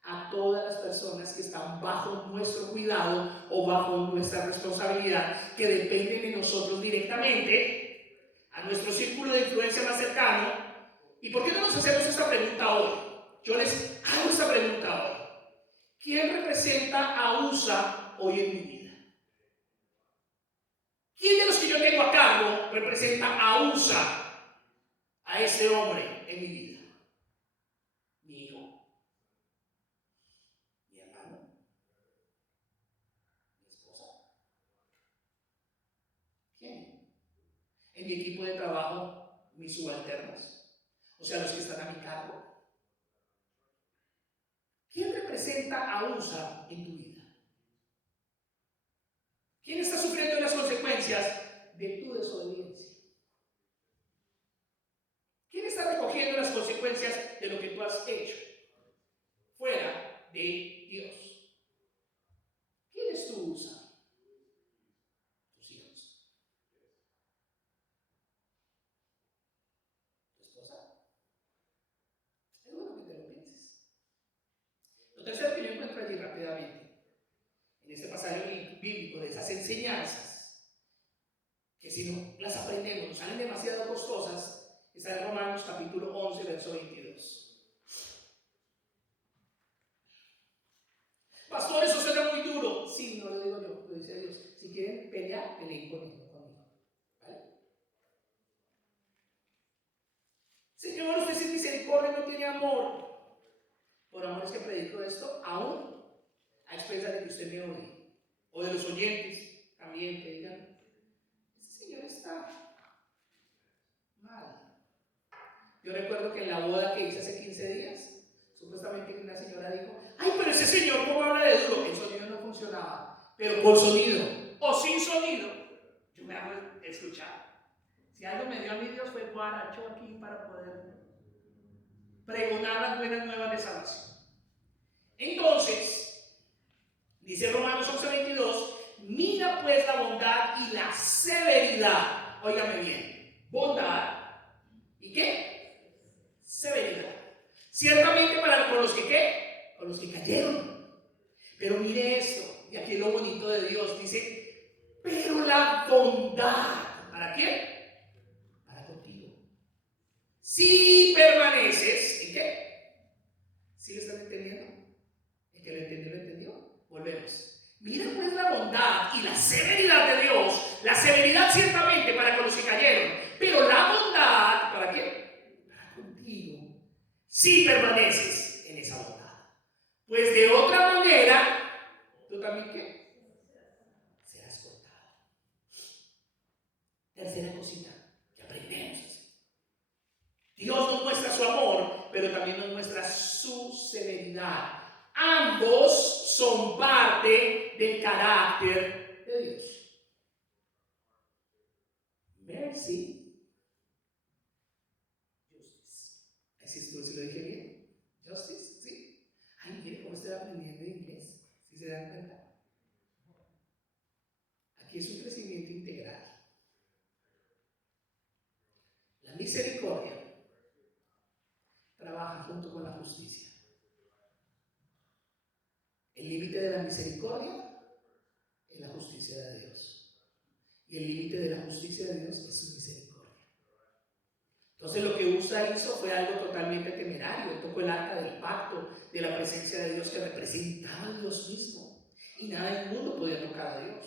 A todas las personas que están bajo nuestro cuidado o bajo nuestra responsabilidad, que dependen de nosotros directamente, a nuestro círculo de influencia más cercano. ¿Y por qué no nos hacemos esta pregunta hoy? Yo les hago esta pregunta hoy. ¿Quién representa a Usa hoy en mi vida? ¿Quién de los que yo tengo a cargo representa a Usa, a ese hombre en mi vida? Mi hijo, mi hermano, mi esposa. ¿Quién? En mi equipo de trabajo, mis subalternos, o sea, los que están a mi cargo. ¿Quién representa a Usa en tu vida? ¿Quién está sufriendo las consecuencias de tu desobediencia? ¿Quién está recogiendo las consecuencias de lo que tú has hecho fuera de Dios? ¿Quién es tu Usa? Tus hijos. ¿Tu esposa? Es bueno que te lo pienses. Lo tercero que yo encuentro allí rápidamente, en este pasaje bíblico, de esas enseñanzas, que si no las aprendemos nos salen demasiado costosas, está en Romanos capítulo 11, verso 22. Pastor, eso suena muy duro. Sí, no lo digo yo, lo dice Dios. Si quieren pelear, peleen conmigo. ¿Vale? Señor, usted sin misericordia no tiene amor. Por amor es que predico esto, aún a expensas de que usted me odie, o de los oyentes también que digan, este señor está mal. Yo recuerdo que en la boda que hice hace 15 días, supuestamente una señora dijo, ay, pero ese señor cómo habla de duro. El sonido no funciona. funcionaba. pero con sonido. O sin sonido, yo me hago escuchar. Si algo me dio a mí Dios fue guaracho aquí para poder pregonar las buenas nuevas de salvación. Entonces, dice Romanos 11:22, mira pues la bondad y la severidad. Óigame bien, bondad y ¿qué? Severidad. Ciertamente con los que ¿qué? Con los que cayeron. Pero mire esto, y aquí es lo bonito de Dios, dice, pero la bondad, ¿para quién? Para contigo. Si permaneces, ¿en qué? ¿Sí lo están entendiendo? El que lo entendió, lo entendió. Volvemos. Mira pues la bondad y la severidad de Dios. La severidad ciertamente para con los que cayeron, pero la bondad, ¿para qué? Para contigo. Si permaneces en esa bondad. Pues de otra manera, ¿tú también qué? Serás cortado. Tercera cosita que aprendemos. Dios nos muestra su amor, pero también nos muestra su severidad. Ambos son parte del carácter de Dios. Mercy, justice. Así estuvo, si lo dije bien. Justice, ¿sí? Ay, mire cómo estoy aprendiendo inglés. ¿Sí se dan cuenta? Aquí es un crecimiento integral. La misericordia trabaja junto con la justicia. El límite de la misericordia es la justicia de Dios. Y el límite de la justicia de Dios es su misericordia. Entonces lo que Usa hizo fue algo totalmente temerario. Él tocó el arca del pacto, de la presencia de Dios que representaba a Dios mismo. Y nada del mundo podía tocar a Dios.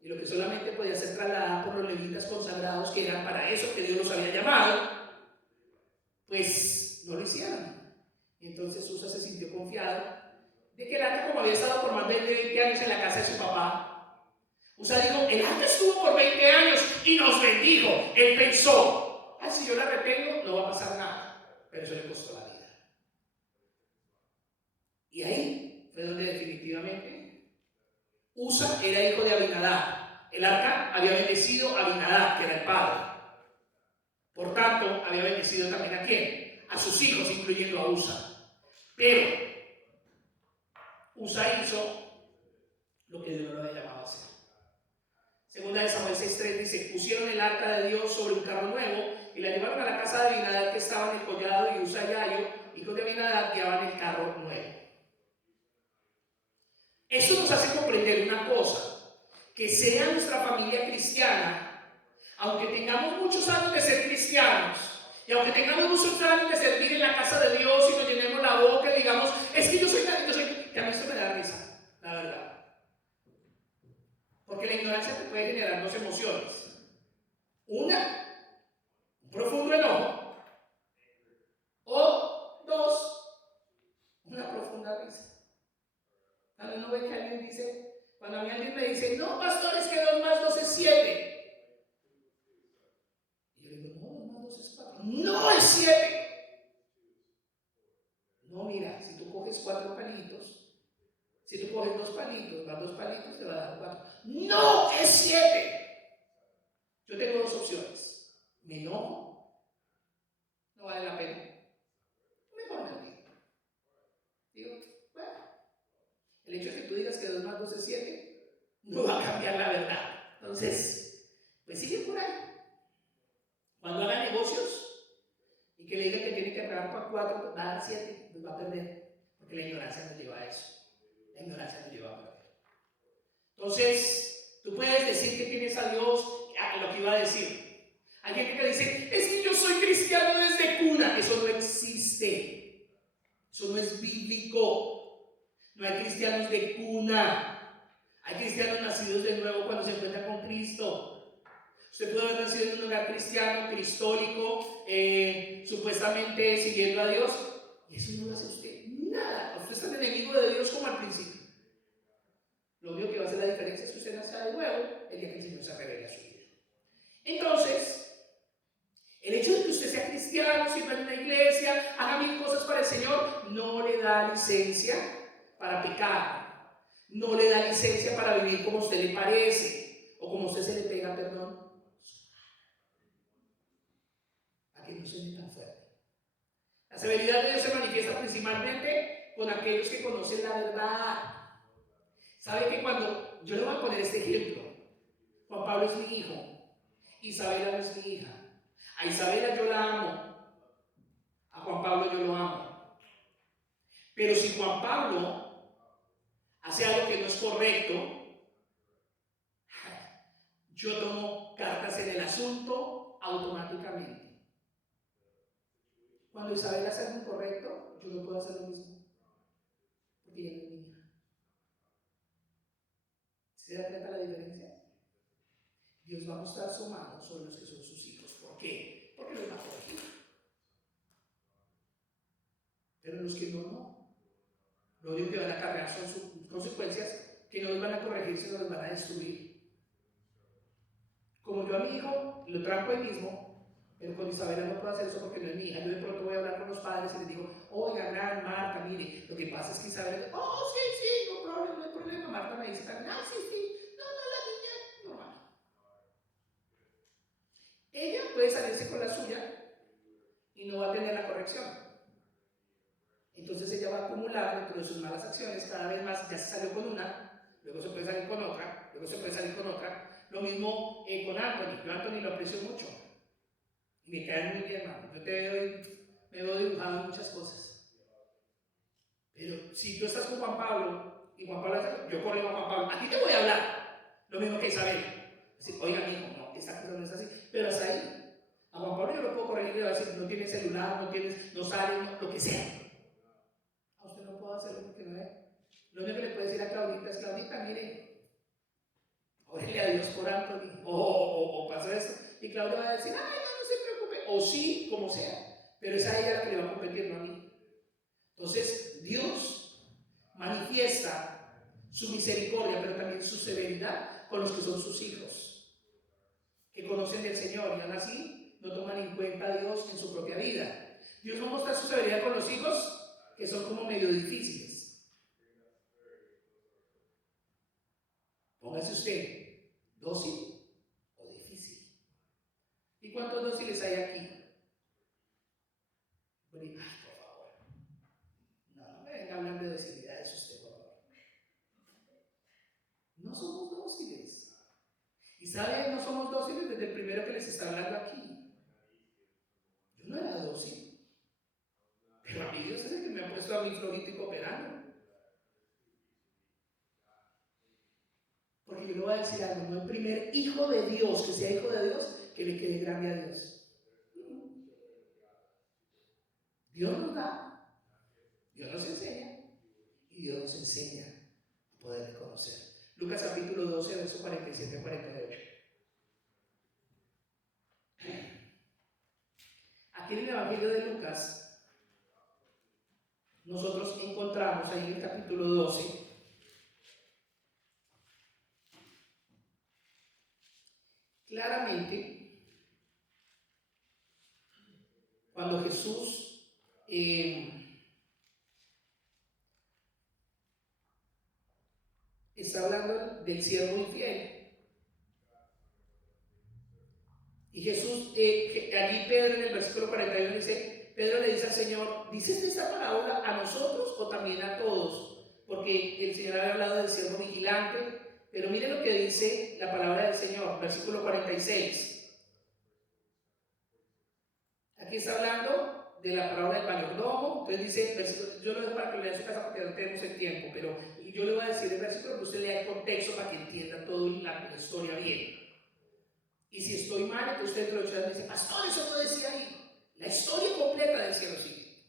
Y lo que solamente podía ser trasladado por los levitas consagrados, que eran para eso que Dios los había llamado, pues no lo hicieron. Y entonces Usa se sintió confiado de que el arca, como había estado por más de 20 años en la casa de su papá, Usa dijo, el arca estuvo por 20 años y nos bendijo. Él pensó, si yo la retengo no va a pasar nada, pero eso le costó la vida. Y ahí fue donde definitivamente Usa era hijo de Abinadab. El arca había bendecido a Abinadab, que era el padre. Por tanto, había bendecido también ¿a quién? A sus hijos, incluyendo a Usa. Pero Usa hizo lo que Dios lo había llamado a hacer. Segunda de Samuel 6:3 dice, pusieron el arca de Dios sobre un carro nuevo y la llevaron a la casa de Abinadab que estaba en el collado, y Usa y Ayo, hijos de Abinadab, guiaban el carro nuevo. Eso nos hace comprender una cosa, que sea nuestra familia cristiana, aunque tengamos muchos años de ser cristianos, y aunque tengamos muchos años de servir en la casa de Dios y nos llenemos la boca y digamos, es que yo soy, que a mí esto me da risa, la verdad. Porque la ignorancia te puede generar dos emociones. Una, un profundo enojo. O dos, una profunda risa. Cuando uno ve que alguien dice, cuando a mí alguien me dice, no, pastor, es que 2 más 2 es 7. Y yo le digo, no, 2 más 2 es 4. No es 7. No, mira, si tú coges 4 palitos, si tú coges 2 palitos, más 2 palitos te va a dar 4. No es 7. Yo tengo 2 opciones. Me enojo, no vale la pena. Mejor me olvido. Digo, bueno, el hecho de que tú digas que 2 más 2 es 7 no va a cambiar la verdad. Entonces, pues sigue por ahí. Cuando haga negocios y que le digan que tiene que pagar para 4, va a dar 7, pues va a perder. Porque la ignorancia nos lleva a eso. La ignorancia nos lleva a perder. Entonces, tú puedes decir que tienes a Dios, lo que iba a decir. Hay gente que dice, es que yo soy cristiano desde cuna. Eso no existe. Eso no es bíblico. No hay cristianos de cuna. Hay cristianos nacidos de nuevo cuando se encuentran con Cristo. Usted puede haber nacido en un hogar cristiano, cristólico, supuestamente siguiendo a Dios, y eso no lo hace usted nada. Usted es el enemigo de Dios como al principio. Lo único que va a hacer la diferencia es que usted nazca de nuevo el día que el Señor se revele a su vida. Entonces, el hecho de que usted sea cristiano, sirva en una iglesia, haga 1000 cosas para el Señor, no le da licencia para pecar. no le da licencia para vivir como a usted le parece o como a usted se le pega, perdón. A que no suene tan fuerte. La severidad de Dios se manifiesta principalmente con aquellos que conocen la verdad. ¿Sabe que cuando yo le voy a poner este ejemplo? Juan Pablo es mi hijo, Isabela no es mi hija. A Isabela yo la amo, a Juan Pablo yo lo amo. Pero si Juan Pablo hace algo que no es correcto, yo tomo cartas en el asunto automáticamente. Cuando Isabel hace algo incorrecto, yo no puedo hacer lo mismo, porque ella no es mi hija. ¿Se da cuenta la diferencia? Dios va a mostrar su mano sobre los que son sus hijos. ¿Por qué? Porque los va a corregir. Pero los que no. Lo único que van a cargar son sus consecuencias, que no los van a corregir, sino los van a destruir. Como yo a mi hijo lo tranco ahí mismo, pero con Isabela no puedo hacer eso porque no es mi hija. Yo de pronto voy a hablar con los padres y les digo, oiga, gran Marta, mire, lo que pasa es que Isabela, oh, sí, no hay problema. Marta me dice también, ah, sí, no, la niña, normal. Ella puede salirse con la suya y no va a tener la corrección. Entonces ella va a acumular dentro de sus malas acciones cada vez más. Ya se salió con una, luego se puede salir con otra, luego se puede salir con otra. Lo mismo con Anthony. Yo a Anthony lo aprecio mucho y me cae muy bien, hermano. Yo me veo dibujado en muchas cosas. Pero si tú estás con Juan Pablo y Juan Pablo hace, yo corro a Juan Pablo, a ti te voy a hablar, lo mismo que Isabel. Decir, oiga, mijo, no, esta cosa no es así, pero hasta ahí. A Juan Pablo yo lo puedo corregir y le voy a decir, no tienes celular, no sale, lo que sea. A usted no puedo hacerlo porque no es. Lo único que le puede decir a Claudita es, Claudita, mire, órale a Dios por Anthony, o pasa eso. Y Claudia va a decir, ay, no se preocupe, o sí, como sea, pero es a ella la que le va a competir, no a mí. Entonces, Dios manifiesta su misericordia, pero también su severidad con los que son sus hijos, que conocen del Señor y aún así no toman en cuenta a Dios en su propia vida. Dios va a mostrar su severidad con los hijos que son como medio difíciles. Póngase usted, dócil o difícil. ¿Y cuántos dóciles hay aquí? Ay, por favor. No me venga hablando de docilidades usted, por favor. No somos dóciles. Y saben, no somos dóciles desde el primero que les está hablando aquí. Yo no era dócil. Pero a mí Dios es el que me ha puesto a mi florito y cooperando. Porque yo le voy a decir algo, no el primer hijo de Dios, que sea hijo de Dios, que le quede grande a Dios. Dios nos da, Dios nos enseña y Dios nos enseña a poder reconocer. Lucas capítulo 12, verso 47 a 48. Aquí en el Evangelio de Lucas nosotros encontramos ahí en el capítulo 12 claramente cuando Jesús está hablando del siervo infiel. Y Jesús, allí Pedro en el versículo 41 dice, Pedro le dice al Señor, ¿dices esta parábola a nosotros o también a todos? Porque el Señor había hablado del siervo vigilante, pero mire lo que dice la palabra del Señor, versículo 46. Aquí está hablando de la palabra del mayordomo, entonces dice, yo lo dejo para que lo lea en su casa porque no tenemos el tiempo, pero yo le voy a decir el versículo que usted lea el contexto para que entienda toda la historia bien. Y si estoy mal, entonces usted lo escucha y dice, pastor, eso no decía ahí. La historia completa del cielo sigue.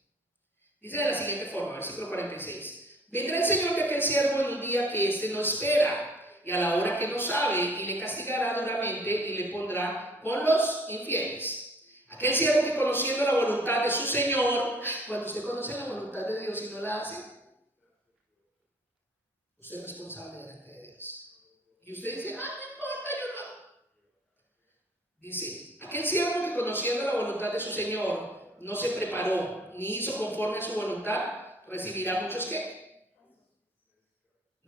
Dice de la siguiente forma, versículo 46. Vendrá el Señor de aquel siervo en un día que éste no espera, y a la hora que no sabe, y le castigará duramente, y le pondrá con los infieles. Aquel siervo que conociendo la voluntad de su Señor, cuando usted conoce la voluntad de Dios y no la hace, usted es responsable delante de Dios. Y usted dice, no importa, yo no. Dice, aquel siervo que conociendo la voluntad de su Señor no se preparó ni hizo conforme a su voluntad, recibirá muchos ¿qué?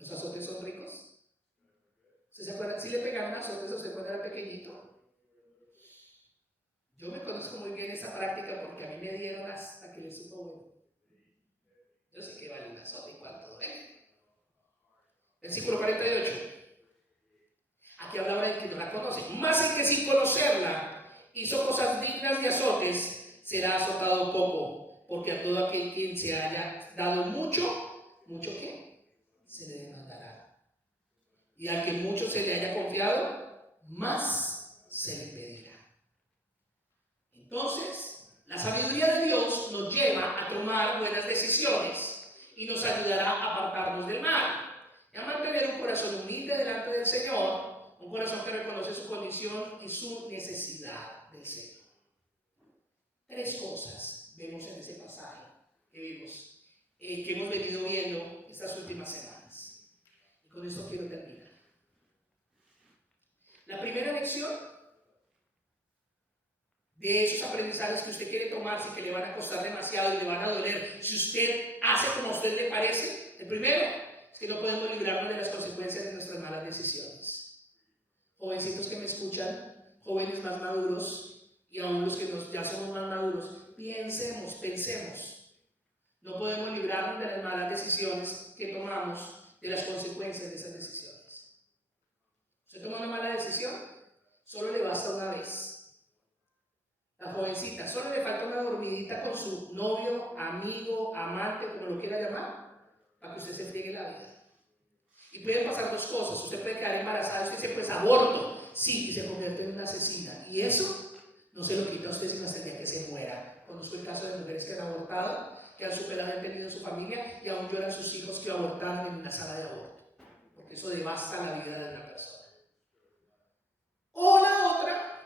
¿Los azotes son ricos? ¿Usted se acuerda? ¿Sí le pegaron azotes a usted cuando era pequeñito? Yo me conozco muy bien esa práctica porque a mí me dieron hasta que le supo bueno. Yo sé que vale un azote y cuánto duele. Versículo 48. Aquí hablaba de que no la conoce. Más el que sin conocerla hizo cosas dignas de azotes, será azotado poco, porque a todo aquel quien se haya dado mucho, ¿mucho qué? Se le demandará. Y al que mucho se le haya confiado, más se le pedirá. Entonces, la sabiduría de Dios nos lleva a tomar buenas decisiones y nos ayudará a apartarnos del mal y a mantener un corazón humilde delante del Señor, un corazón que reconoce su condición y su necesidad del Señor. Tres cosas vemos en este pasaje que hemos venido viendo estas últimas semanas. Y con esto quiero terminar. La primera lección de esos aprendizajes que usted quiere tomarse y que le van a costar demasiado y le van a doler si usted hace como a usted le parece, el primero es que no podemos librarnos de las consecuencias de nuestras malas decisiones. Jovencitos que me escuchan, jóvenes más maduros y aún los que ya somos más maduros, pensemos. No podemos librarnos de las malas decisiones que tomamos, de las consecuencias de esas decisiones. Usted toma una mala decisión, solo le basta una vez. La jovencita, solo le falta una dormidita con su novio, amigo, amante, como lo quiera llamar, para que usted se friegue la vida. Y pueden pasar dos cosas. Usted puede quedar embarazada, usted dice, pues aborto, sí, y se convierte en una asesina. Y eso no se lo quita a usted sino hasta el día que se muera. Conozco el caso de mujeres que han abortado, que han superado, han tenido su familia y aún lloran sus hijos que abortaron en una sala de aborto, porque eso devasta la vida de una persona. O la otra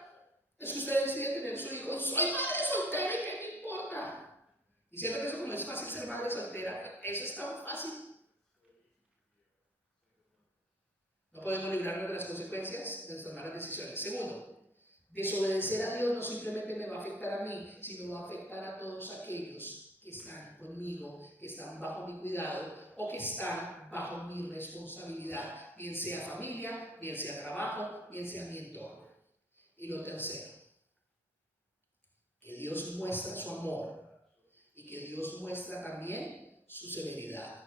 es que usted decide tener su hijo. Soy madre soltera y ¿qué me importa? Y cierto que eso, como es fácil ser madre soltera, eso es tan fácil. No podemos librarnos de las consecuencias de nuestras malas decisiones. Segundo, desobedecer a Dios no simplemente me va a afectar a mí, sino va a afectar a todos aquellos que están conmigo, que están bajo mi cuidado o que están bajo mi responsabilidad, bien sea familia, bien sea trabajo, bien sea mi entorno. Y lo tercero, que Dios muestra su amor y que Dios muestra también su severidad.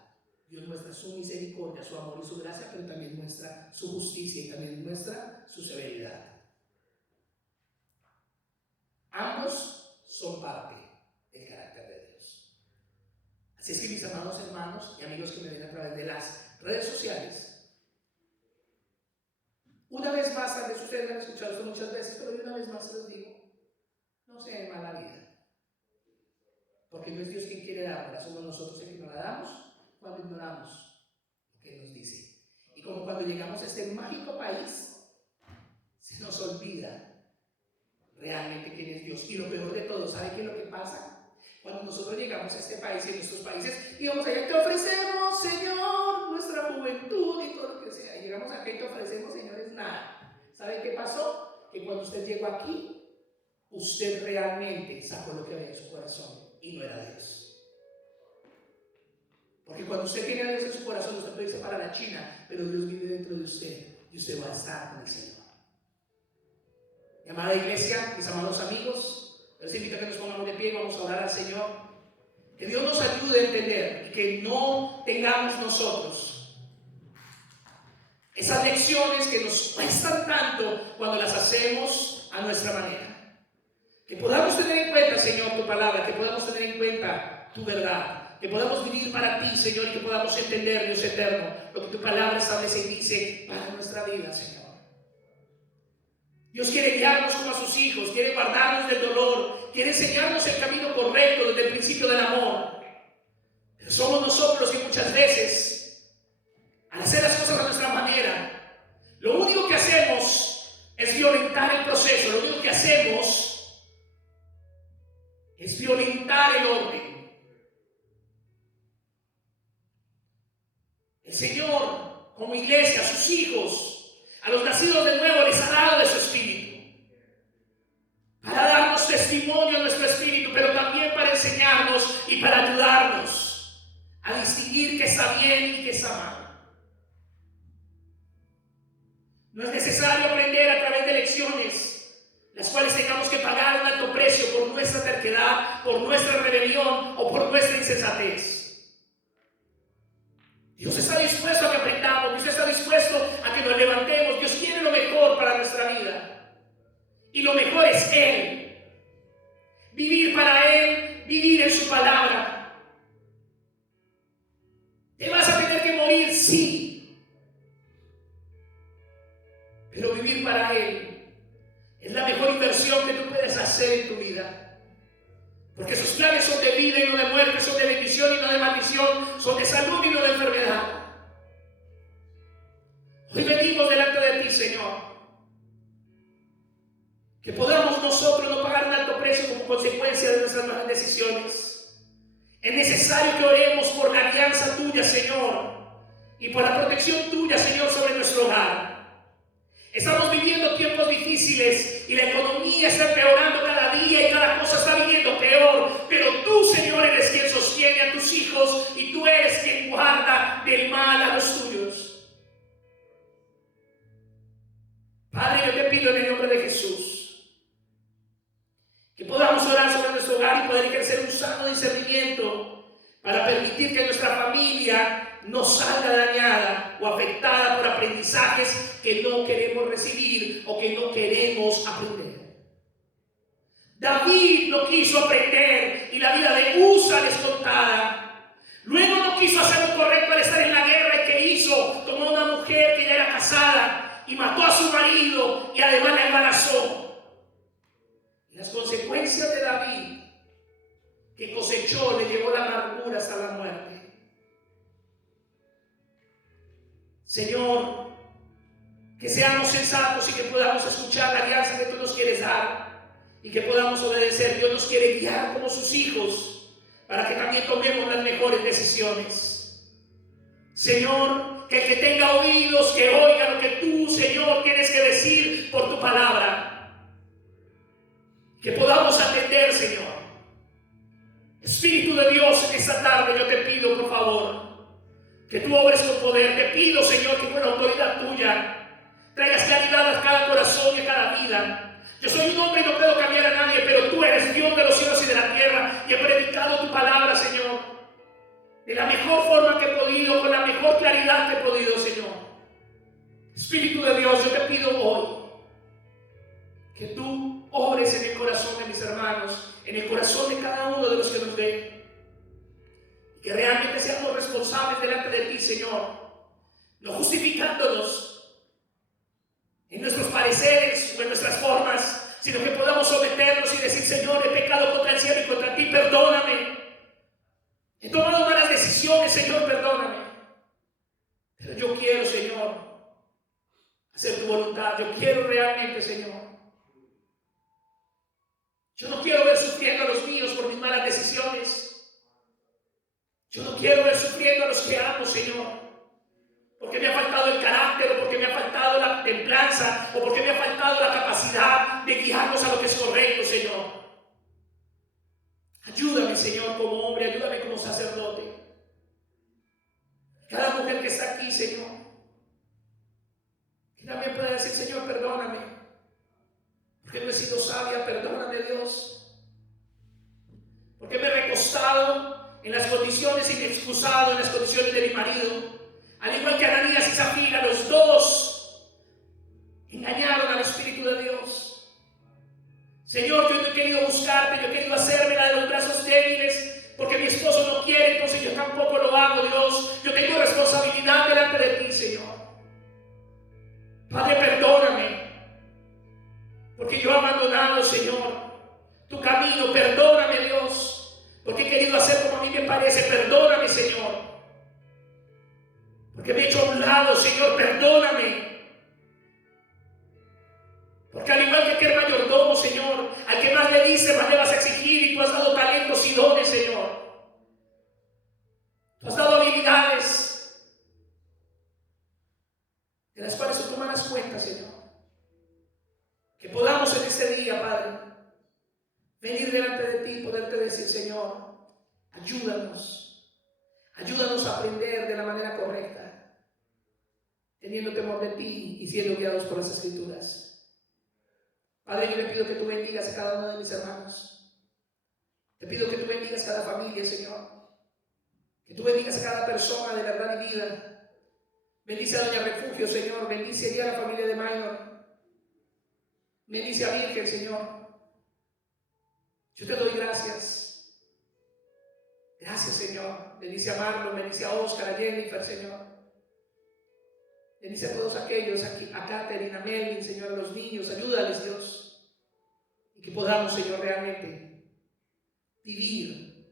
Dios muestra su misericordia, su amor y su gracia, pero también muestra su justicia y también muestra su severidad. Ambos son parte del carácter de Dios. Así es que, mis amados hermanos y amigos que me ven a través de las redes sociales, una vez más, tal vez ustedes me han escuchado esto muchas veces, pero yo una vez más se los digo, no se den mala vida, porque no es Dios quien quiere darla, somos nosotros el que nos la damos cuando ignoramos lo que Él nos dice. Y como cuando llegamos a este mágico país, se nos olvida realmente quién es Dios. Y lo peor de todo, ¿sabe qué es lo que pasa? Cuando nosotros llegamos a este país y en nuestros países, y vamos allá, te ofrecemos, Señor, nuestra juventud y todo lo que sea. Y llegamos aquí y te ofrecemos, señores, nada. ¿Sabe qué pasó? Que cuando usted llegó aquí, usted realmente sacó lo que había en su corazón y no era Dios. Porque cuando usted tiene a Dios en su corazón, usted puede irse para la China, pero Dios vive dentro de usted y usted va a estar con el Señor. Mi amada iglesia, mis amados amigos, les invito a que nos pongamos de pie y vamos a orar al Señor. Que Dios nos ayude a entender y que no tengamos nosotros esas lecciones que nos cuestan tanto cuando las hacemos a nuestra manera. Que podamos tener en cuenta, Señor, tu palabra, que podamos tener en cuenta tu verdad. Que podamos vivir para ti, Señor, y que podamos entender, Dios eterno, lo que tu palabra establece y dice para nuestra vida, Señor. Dios quiere guiarnos como a sus hijos, quiere guardarnos del dolor, quiere enseñarnos el camino correcto desde el principio del amor. Pero somos nosotros los que muchas veces, al hacer las cosas a nuestra manera, lo único que hacemos es violentar el proceso, lo único que hacemos es violentar el orden. El Señor, como iglesia, a sus hijos, a los nacidos de nuevo, les ha dado de su espíritu para darnos testimonio de nuestro espíritu, pero también para enseñarnos y para ayudarnos a distinguir qué está bien y qué está mal. rebelión o por nuestra insensatez. Dios está dispuesto a que aprendamos, Dios está dispuesto a que nos levantemos. Dios quiere lo mejor para nuestra vida. Y lo mejor es Él. Vivir para Él, vivir en su palabra. ¿Te vas a tener que morir? Sí. Pero vivir para Él es la mejor inversión que tú puedes hacer en tu vida. Porque sus planes son de vida y no de muerte, son de bendición y no de maldición, son de salud y no de enfermedad. Hoy venimos delante de ti, Señor. Que podamos nosotros no pagar un alto precio como consecuencia de nuestras malas decisiones. Es necesario que oremos por la alianza tuya, Señor, y por la protección tuya, Señor, sobre nuestro hogar. Estamos viviendo tiempos difíciles y la economía está empeorando cada día y cada cosa está viniendo peor. Pero tú, Señor, eres quien sostiene a tus hijos y tú eres quien guarda del mal a los tuyos. Padre, yo te pido en el nombre de Jesús que podamos orar sobre nuestro hogar y poder ejercer un sano discernimiento para permitir que nuestra familia no salga dañada o afectada por aprendizajes que no queremos recibir o que no queremos aprender. David no quiso aprender y la vida de Usa es contada. Luego no quiso hacer lo correcto al estar en la guerra. ¿Y qué hizo? Tomó una mujer que ya era casada y mató a su marido y además la embarazó. Las consecuencias de David que cosechó le llevó la amargura hasta la muerte. Señor, que seamos sensatos y que podamos escuchar la alianza que tú nos quieres dar y que podamos obedecer. Dios nos quiere guiar como sus hijos para que también tomemos las mejores decisiones. Señor, que el que tenga oídos, que oiga lo que tú, Señor, tienes que decir por tu palabra. Que podamos atender, Señor. Espíritu de Dios, en esta tarde yo te pido, por favor, que tú obres con poder. Te pido, Señor, que con la autoridad tuya traigas claridad a cada corazón y a cada vida. Yo soy un hombre y no puedo cambiar a nadie, pero tú eres Dios de los cielos y de la tierra y he predicado tu palabra, Señor, de la mejor forma que he podido, con la mejor claridad que he podido, Señor. Espíritu de Dios, yo te pido hoy que tú obres en el corazón de mis hermanos, en el corazón de cada uno de los que nos ven. Que realmente seamos responsables delante de ti, Señor, no justificándonos en nuestros pareceres o en nuestras formas, sino que podamos someternos y decir: Señor, he pecado contra el cielo y contra ti, perdóname. He tomado malas decisiones, Señor, perdóname. Pero yo quiero, Señor, hacer tu voluntad. Yo quiero realmente, Señor. Yo no quiero ver sufriendo a los míos por mis malas decisiones. Yo no quiero ver sufriendo a los que amo, Señor, porque me ha faltado el carácter, o porque me ha faltado la templanza, o porque me ha faltado la capacidad de guiarnos a lo que es correcto, Señor. Ayúdame, Señor, como hombre, ayúdame como sacerdote. Cada mujer que está aquí, Señor, que también pueda decir: Señor, perdóname, porque no he sido sabia, perdóname, Dios, porque me he recostado en las condiciones y me he excusado en las condiciones de mi marido, al igual que Ananías y Zafira. Los dos engañaron al Espíritu de Dios. Señor, yo no he querido buscarte, yo he querido hacerme la de los brazos débiles, porque mi esposo no quiere, entonces yo tampoco lo hago, Dios. Yo tengo responsabilidad delante de ti, Señor. Padre, perdóname, porque yo he abandonado, Señor, tu camino. Perdóname, Dios, porque he querido hacer como a mí me parece. Perdóname, Señor, porque me he hecho a un lado, Señor. Perdóname, porque al igual que aquel mayordomo, Señor, al que más le diste, más le vas a exigir, y tú has dado talentos y dones, Señor. Tú has dado habilidades de las cuales tú tomas cuenta, Señor. Que podamos en este día, Padre, venir delante de ti y poderte decir: Señor, ayúdanos a aprender de la manera correcta, teniendo temor de ti y siendo guiados por las Escrituras. Padre, yo le pido que tú bendigas a cada uno de mis hermanos. Te pido que tú bendigas cada familia, Señor. Que tú bendigas a cada persona de verdad y vida. Bendice a Doña Refugio, Señor. Bendice a la familia de Minor. Bendice a Virgen, Señor. Yo te doy gracias. Gracias, Señor. Bendice a Marlon, bendice a Oscar, a Jennifer, Señor. Bendice a todos aquellos, a Catherine, a Melvin, Señor, a los niños. Ayúdales, Dios. Y que podamos, Señor, realmente vivir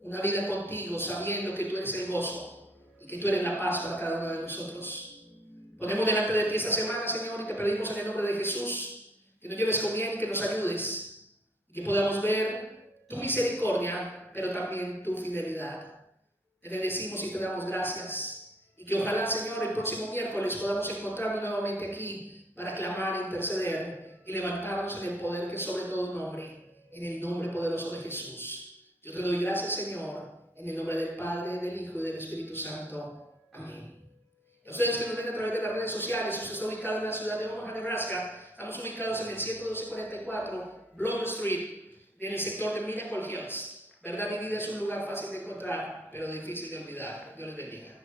una vida contigo, sabiendo que tú eres el gozo y que tú eres la paz para cada uno de nosotros. Ponemos delante de ti esta semana, Señor, y te pedimos en el nombre de Jesús que nos lleves con bien y que nos ayudes y que podamos ver tu misericordia, pero también tu fidelidad. Te bendecimos y te damos gracias, y que ojalá, Señor, el próximo miércoles podamos encontrarnos nuevamente aquí para clamar, interceder y levantarnos en el poder que es sobre todo nombre, en el nombre poderoso de Jesús. Yo te doy gracias, Señor, en el nombre del Padre, del Hijo y del Espíritu Santo. Amén. A ustedes que nos ven a través de las redes sociales, usted está ubicado en la ciudad de Omaha, Nebraska. Estamos ubicados en el 11244 Bloor Street, en el sector de Miracle Hills. Verdad y vida es un lugar fácil de encontrar, pero difícil de olvidar. Dios les bendiga.